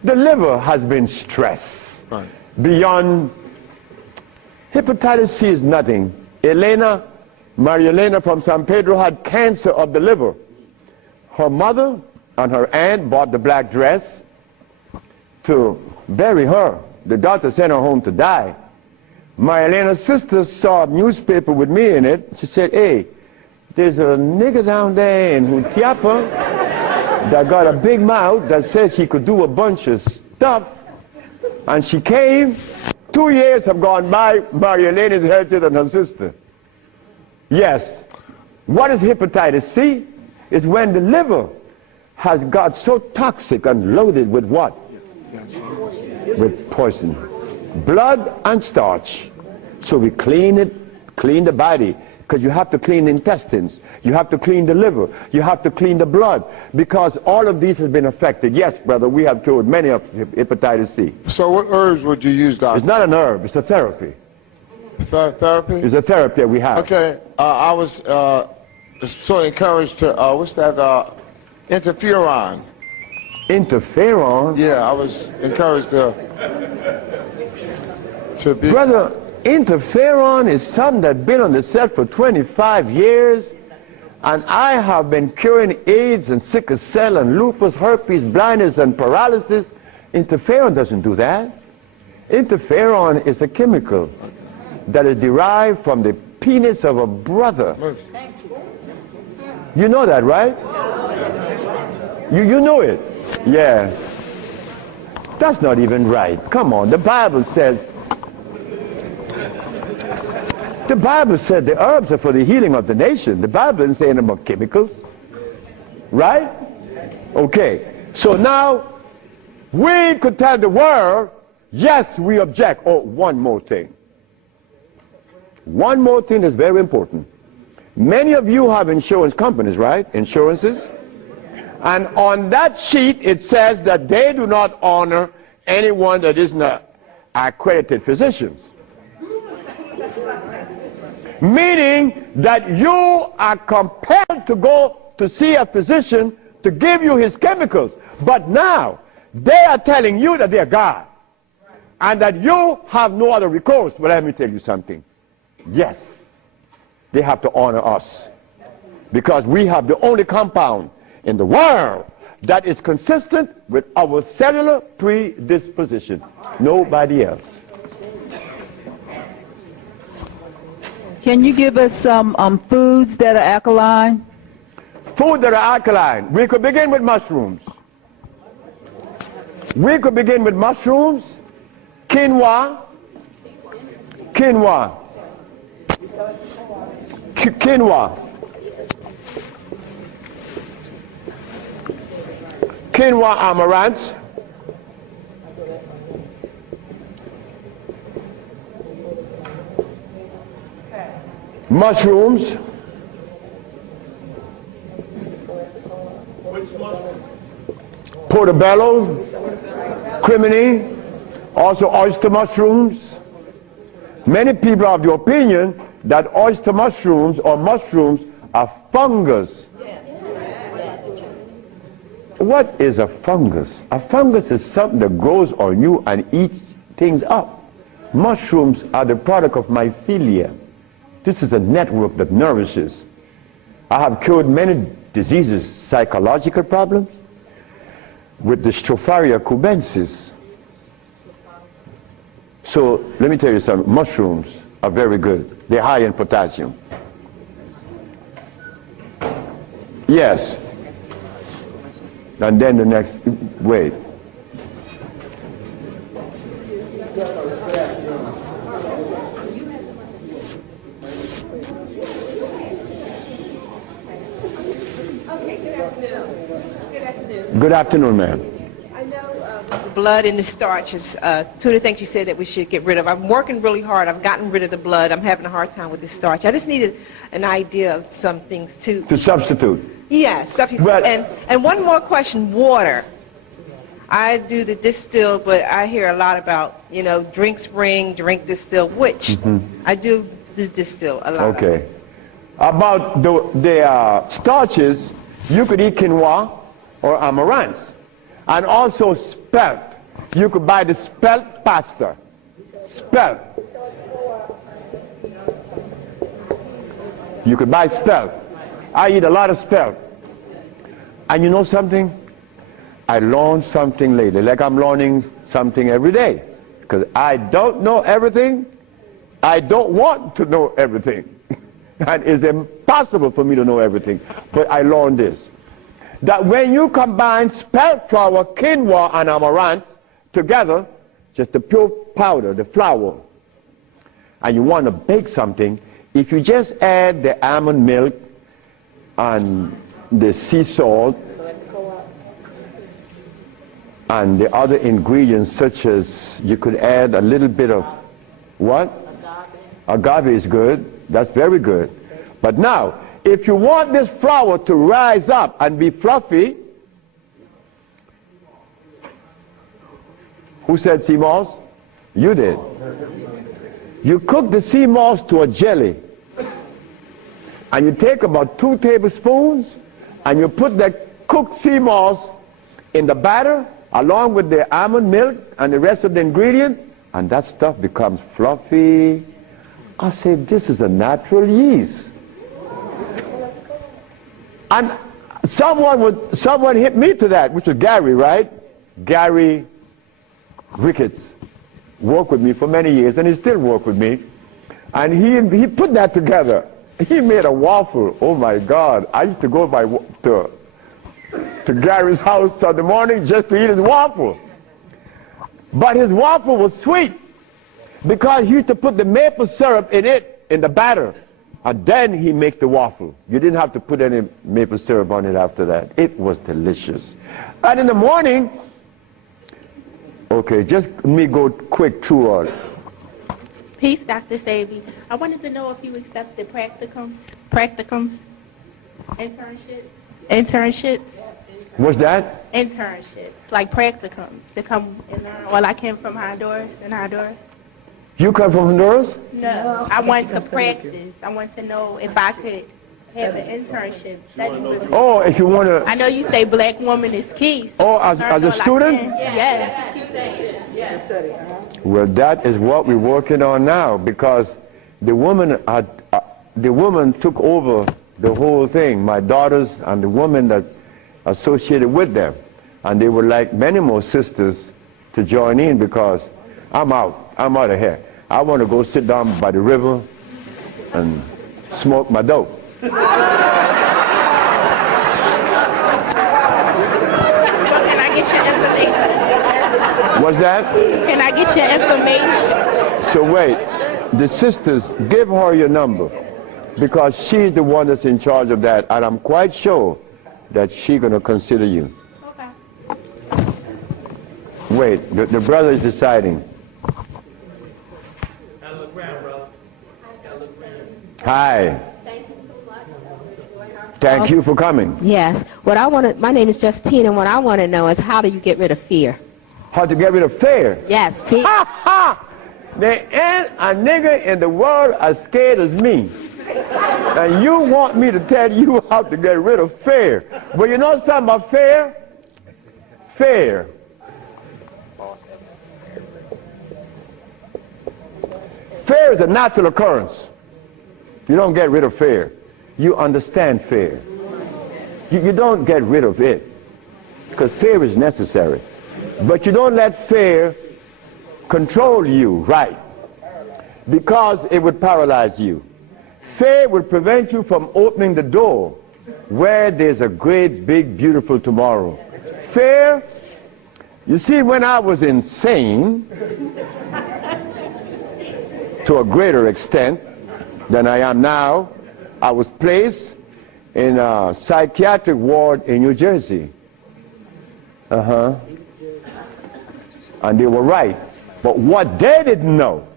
The liver has been stressed. Right. Beyond. Hepatitis C is nothing. Maria Elena from San Pedro had cancer of the liver. Her mother and her aunt bought the black dress to bury her. The doctor sent her home to die. Maria Elena's sister saw a newspaper with me in it. She said, hey, there's a nigger down there in Jutiapa that got a big mouth that says he could do a bunch of stuff. And she came. 2 years have gone by. Maria Elena is healthier than her sister. Yes. What is hepatitis C? It's when the liver has got so toxic and loaded with what? With poison. Blood and starch. So we clean it, clean the body. Because you have to clean the intestines, you have to clean the liver, you have to clean the blood, because all of these have been affected. Yes, brother, we have cured many of hepatitis C. So what herbs would you use, doctor? It's not an herb, it's a therapy. Therapy? It's a therapy that we have. Okay, I was sort of encouraged to, what's that, interferon. Interferon? Yeah, I was encouraged to be... Brother, interferon is something that's been on the set for 25 years, and I have been curing AIDS and sickle cell and lupus, herpes, blindness, and paralysis. Interferon doesn't do that. Interferon is a chemical that is derived from the penis of a brother. You know that, right? You know it. Yeah. That's not even right. Come on, the Bible says the Bible said the herbs are for the healing of the nation. The Bible isn't saying about chemicals. Right? Okay. So now, we could tell the world, yes, we object. Oh, one more thing. One more thing is very important. Many of you have insurance companies, right? Insurances. And on that sheet, it says that they do not honor anyone that isn't an accredited physician. Meaning that you are compelled to go to see a physician to give you his chemicals. But now, they are telling you that they're God. And that you have no other recourse. Well, let me tell you something. Yes, they have to honor us. Because we have the only compound in the world that is consistent with our cellular predisposition. Nobody else. Can you give us some foods that are alkaline? Food that are alkaline. We could begin with mushrooms. We could begin with mushrooms, quinoa, quinoa, quinoa, quinoa amaranth, mushrooms, portobello, crimini, also oyster mushrooms. Many people are of the opinion that oyster mushrooms or mushrooms are fungus. What is a fungus? A fungus is something that grows on you and eats things up. Mushrooms are the product of mycelia. This is a network that nourishes. I have cured many diseases, psychological problems, with the Stropharia cubensis. So let me tell you something. Mushrooms are very good. They're high in potassium. Yes. And then the next, wait. Good afternoon, ma'am. I know the blood and the starches, two of the things you said that we should get rid of. I'm working really hard. I've gotten rid of the blood. I'm having a hard time with the starch. I just needed an idea of some things too. To substitute. Yeah, substitute. Well, and one more question, water. I do the distill, but I hear a lot about, you know, drink spring, drink distill, which I do the distill a lot. Okay. About the starches, you could eat quinoa or amaranth. And also spelt. You could buy the spelt pasta. Spelt. You could buy spelt. I eat a lot of spelt. And you know something? I learned something lately, like I'm learning something every day. Because I don't know everything. I don't want to know everything. And it's impossible for me to know everything. But I learned this. That when you combine spelt flour, quinoa, and amaranth together, just the pure powder, the flour, and you want to bake something, if you just add the almond milk and the sea salt and the other ingredients, such as you could add a little bit of what? Agave is good. That's very good. But now, if you want this flour to rise up and be fluffy, who said sea moss? You did. You cook the sea moss to a jelly, and you take about 2 tablespoons, and you put the cooked sea moss in the batter, along with the almond milk and the rest of the ingredient, and that stuff becomes fluffy. I said, this is a natural yeast. And someone hit me to that, which was Gary, right? Gary Ricketts worked with me for many years, and he still works with me. And he put that together. He made a waffle. Oh my God! I used to go to Gary's house in the morning just to eat his waffle. But his waffle was sweet because he used to put the maple syrup in it in the batter. And then he makes the waffle. You didn't have to put any maple syrup on it after that. It was delicious. And in the morning, okay, just let me go quick through all. Peace, Dr. Sebi. I wanted to know if you accepted practicums, internships. What's that? Internships, like practicums, to come and learn. Well, I came from Honduras, You come from Honduras? No, I want to practice. I want to know if I could have an internship. Oh, if you want to. I know you say black woman is key. So Oh, as a student? Yes. Well, that is what we're working on now, because the woman took over the whole thing. My daughters and the women that associated with them, and they would like many more sisters to join in, because I'm out of here. I want to go sit down by the river and smoke my dope. Well, can I get your information? What's that? Can I get your information? So wait, the sisters, give her your number, because she's the one that's in charge of that, and I'm quite sure that she's going to consider you. Okay. Wait, the brother is deciding. Hi. Thank you for coming. Yes. My name is Justine, and what I want to know is, how do you get rid of fear? How to get rid of fear? Yes, fear. Ha ha! There ain't a nigga in the world as scared as me. And you want me to tell you how to get rid of fear. But you know something about fear? Fear. Fear is a natural occurrence. You don't get rid of fear. You understand fear. You don't get rid of it, because fear is necessary. But you don't let fear control you, right? Because it would paralyze you. Fear would prevent you from opening the door where there's a great, big, beautiful tomorrow. Fear, you see, when I was insane, to a greater extent than I am now, I was placed in a psychiatric ward in New Jersey. And they were right. But what they didn't know,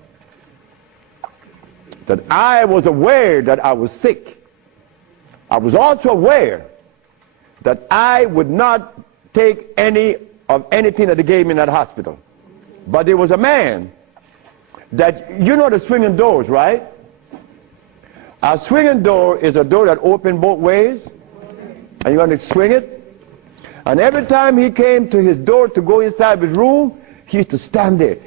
that I was aware that I was sick. I was also aware that I would not take any of anything that they gave me in that hospital. But there was a man that, you know the swinging doors, right? A swinging door is a door that opens both ways, and you're going to swing it. And every time he came to his door to go inside his room, he used to stand there.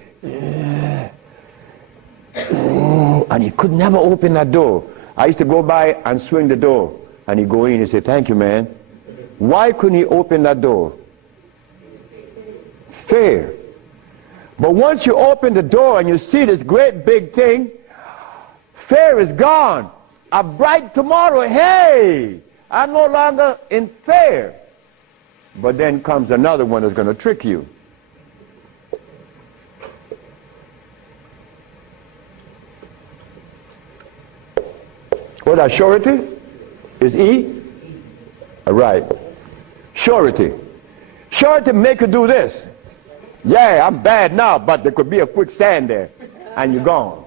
And he could never open that door. I used to go by and swing the door, and he'd go in and say, "Thank you, man." Why couldn't he open that door? Fear. But once you open the door and you see this great big thing, fear is gone. A bright tomorrow, hey, I'm no longer in fear. But then comes another one that's going to trick you. What that surety? Is E? All right. Surety. Surety make you do this. Yeah, I'm bad now, but there could be a quicksand there, and you're gone.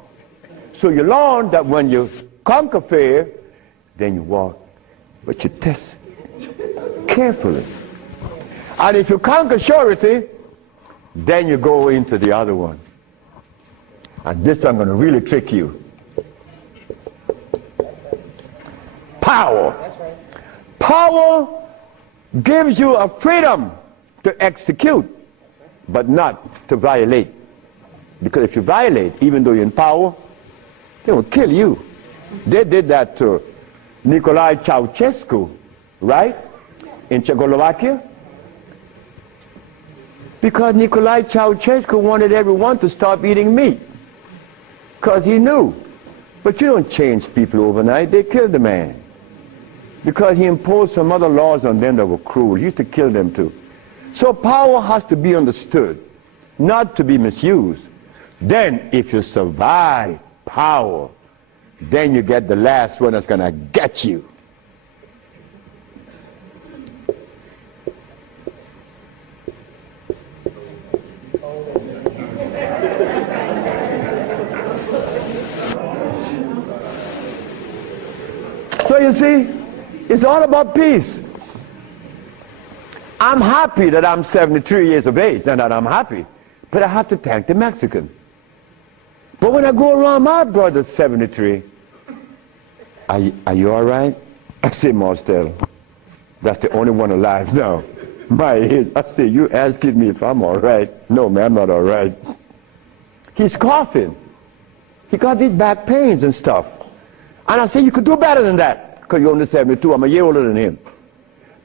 So you learn that when you conquer fear, then you walk, but you test carefully. And if you conquer surety, then you go into the other one. And this one I'm going to really trick you. Power. Power gives you a freedom to execute, but not to violate. Because if you violate, even though you're in power, they will kill you. They did that to Nicolae Ceausescu, right? In Czechoslovakia. Because Nicolae Ceausescu wanted everyone to stop eating meat. Because he knew. But you don't change people overnight. They killed the man. Because he imposed some other laws on them that were cruel. He used to kill them too. So power has to be understood, not to be misused. Then if you survive power, then you get the last one that's going to get you. So you see, it's all about peace. I'm happy that I'm 73 years of age and that I'm happy, but I have to thank the Mexican. But when I go around my brother 73, are you all right? I say, Marcel, that's the only one alive now. My age. I say, you asking me if I'm all right? No, man, I'm not all right. He's coughing. He got these back pains and stuff. And I say, you could do better than that, because you're only 72. I'm a year older than him.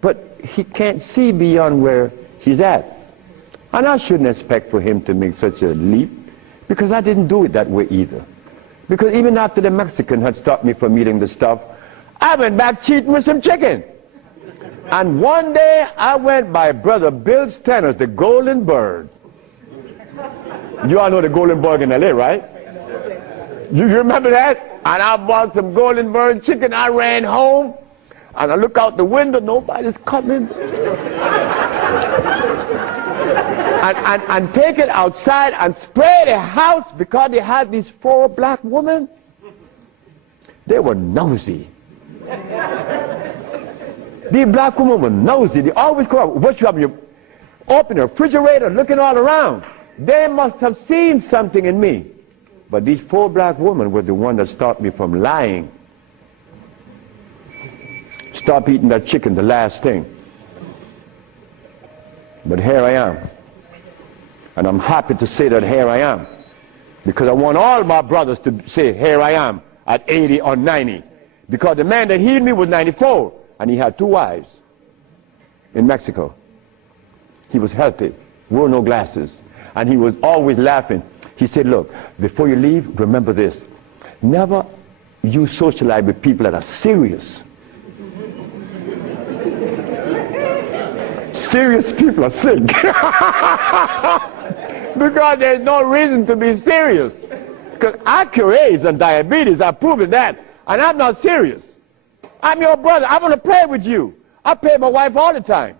But he can't see beyond where he's at. And I shouldn't expect for him to make such a leap, because I didn't do it that way either. Because even after the Mexican had stopped me from eating the stuff, I went back cheating with some chicken. And one day I went by Brother Bill Stenner's, the Golden Bird. You all know the Golden Bird in LA, right? You remember that? And I bought some Golden Bird chicken. I ran home, and I look out the window, nobody's coming. and take it outside and spray the house, because they had these 4 black women. They were nosy. These black women were nosy. They always come up. What you have? You open the refrigerator, looking all around. They must have seen something in me. But these 4 black women were the one that stopped me from lying. Stop eating that chicken, the last thing. But here I am. And I'm happy to say that here I am. Because I want all my brothers to say, here I am, at 80 or 90. Because the man that healed me was 94, and he had 2 wives in Mexico. He was healthy, wore no glasses, and he was always laughing. He said, look, before you leave, remember this. Never you socialize with people that are serious. Serious people are sick. Because there's no reason to be serious. Because I cure AIDS and diabetes, I've proven that. And I'm not serious. I'm your brother. I want to play with you. I play with my wife all the time.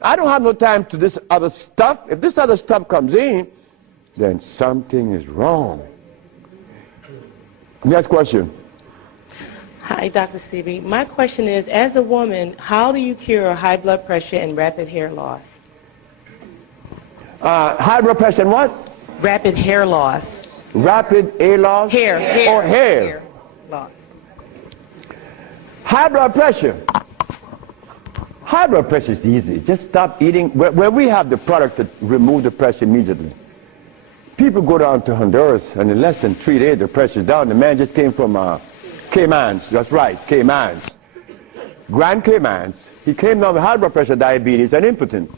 I don't have no time to this other stuff. If this other stuff comes in, then something is wrong. Next question. Hi, Dr. Sebi. My question is, as a woman, how do you cure high blood pressure and rapid hair loss? High blood pressure and what? Rapid hair loss. Rapid hair loss? Hair. Or hair? Hair loss. High blood pressure. High blood pressure is easy. Just stop eating. Where we have the product to remove the pressure immediately. People go down to Honduras, and in less than 3 days, the pressure's down. The man just came from Caymans. That's right, Caymans. Grand Caymans. He came down with high blood pressure, diabetes, and impotent.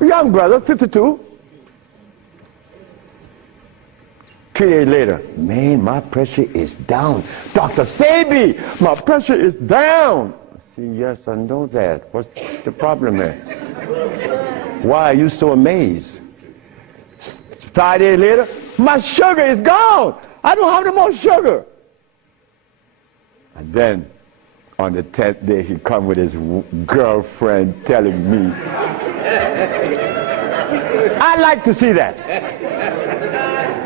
A young brother, 52. 3 days later, man, my pressure is down. Dr. Sebi, my pressure is down. I say, yes, I know that. What's the problem there? Why are you so amazed? 5 days later, my sugar is gone. I don't have no more sugar. And then, on the 10th day, he come with his girlfriend telling me. I like to see that.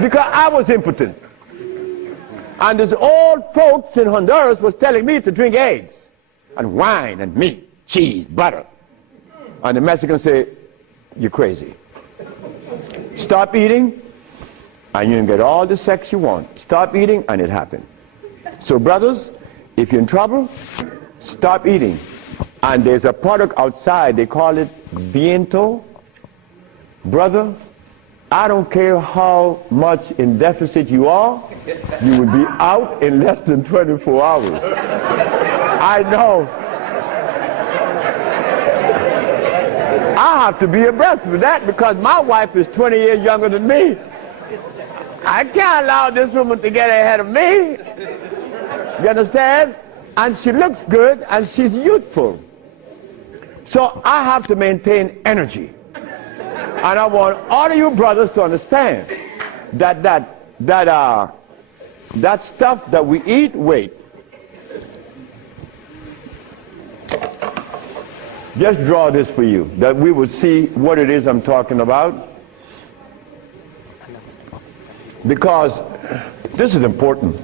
Because I was impotent. And these old folks in Honduras was telling me to drink eggs and wine and meat, cheese, butter. And the Mexicans say, you're crazy. Stop eating, and you can get all the sex you want. Stop eating, and it happened. So brothers, if you're in trouble, stop eating. And there's a product outside, they call it Viento. Brother, I don't care how much in deficit you are, you will be out in less than 24 hours. I know. I have to be abreast with that because my wife is 20 years younger than me. I can't allow this woman to get ahead of me. You understand? And she looks good and she's youthful. So I have to maintain energy. And I want all of you brothers to understand that that stuff that we eat, wait. Just draw this for you, that we will see what it is I'm talking about. Because this is important.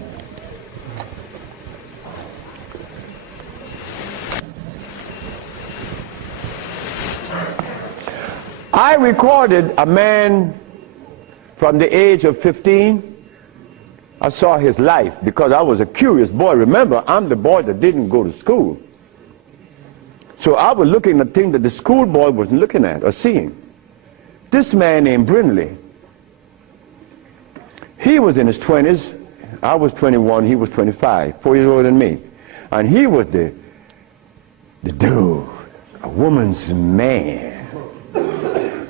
I recorded a man from the age of 15. I saw his life because I was a curious boy. Remember, I'm the boy that didn't go to school. So I was looking at things that the schoolboy wasn't looking at or seeing. This man named Brindley, he was in his 20s. I was 21, he was 25, 4 years older than me. And he was the dude, a woman's man.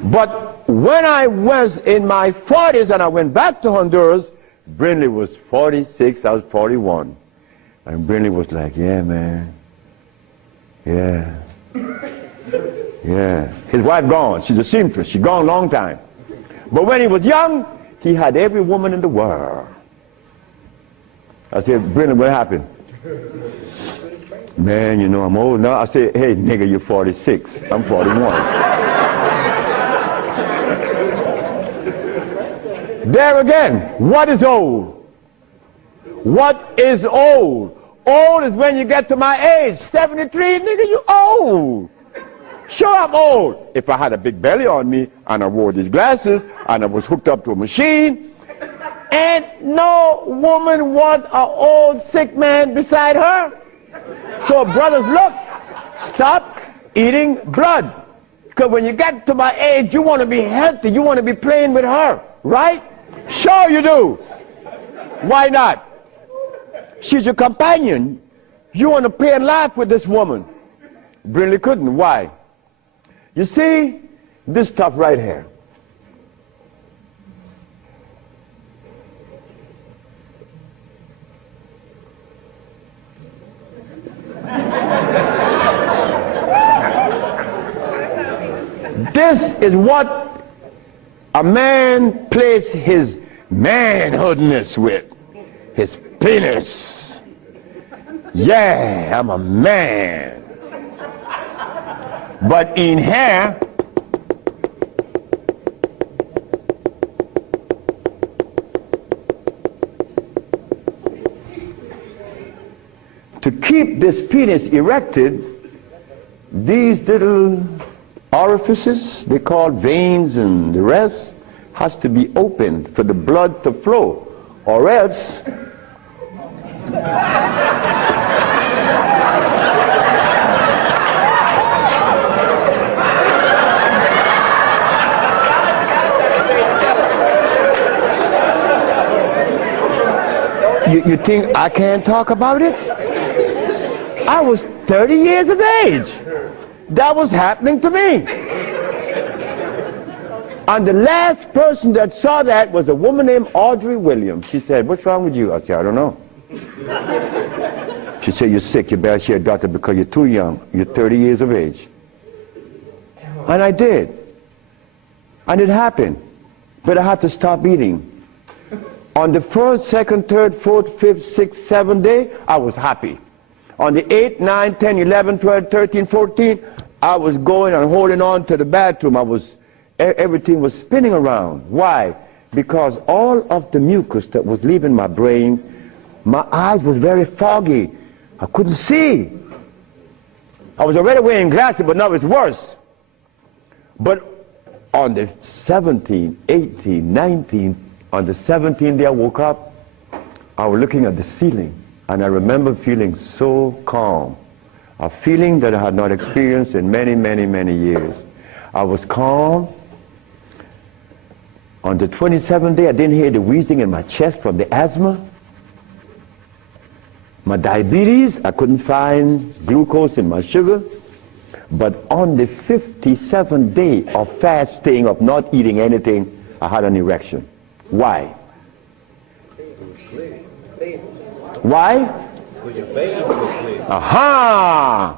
But when I was in my 40s and I went back to Honduras, Brindley was 46, I was 41. And Brindley was like, yeah, man. Yeah. Yeah. His wife gone. She's a seamstress. She's gone a long time. But when he was young, he had every woman in the world. I said, Brindley, what happened? Man, you know, I'm old now. I said, hey, nigga, you're 46. I'm 41. There again, what is old? What is old? Old is when you get to my age. 73, nigga, you old. Sure, I'm old. If I had a big belly on me and I wore these glasses and I was hooked up to a machine, and no woman wants an old sick man beside her. So brothers, look, stop eating blood. Because when you get to my age, you want to be healthy. You want to be playing with her, right? Sure you do. Why not? She's your companion. You want to play and laugh with this woman. Brindley couldn't. Why? You see, this stuff right here. This is what a man plays his manhoodness with. His penis. Yeah, I'm a man. But in here, to keep this penis erected, these little orifices, they call veins and the rest, has to be opened for the blood to flow, or else you think I can't talk about it? I was 30 years of age. That was happening to me. And the last person that saw that was a woman named Audrey Williams. She said, what's wrong with you? I said, I don't know. She said, you're sick, you better see a doctor because you're too young. You're 30 years of age. And I did. And it happened. But I had to stop eating. On the 1st, 2nd, 3rd, 4th, 5th, 6th, 7th day, I was happy. On the 8th, 9th, 10th, 11th, 12th, 13th, 14th, I was going and holding on to the bathroom. Everything was spinning around. Why? Because all of the mucus that was leaving my brain, my eyes was very foggy. I couldn't see. I was already wearing glasses, but now it's worse. But on the 17th, 18th, 19th, on the 17th day I woke up, I was looking at the ceiling, and I remember feeling so calm. A feeling that I had not experienced in many, many, many years. I was calm. On the 27th day, I didn't hear the wheezing in my chest from the asthma. My diabetes, I couldn't find glucose in my sugar. But on the 57th day of fasting, of not eating anything, I had an erection. Why? Why? Aha!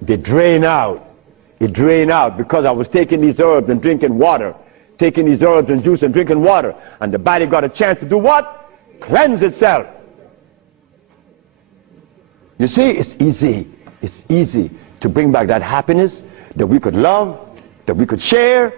They drain out. It drained out because I was taking these herbs and drinking water. Taking these herbs and juice and drinking water. And the body got a chance to do what? cleanse itself. You see, it's easy to bring back that happiness that we could love, that we could share,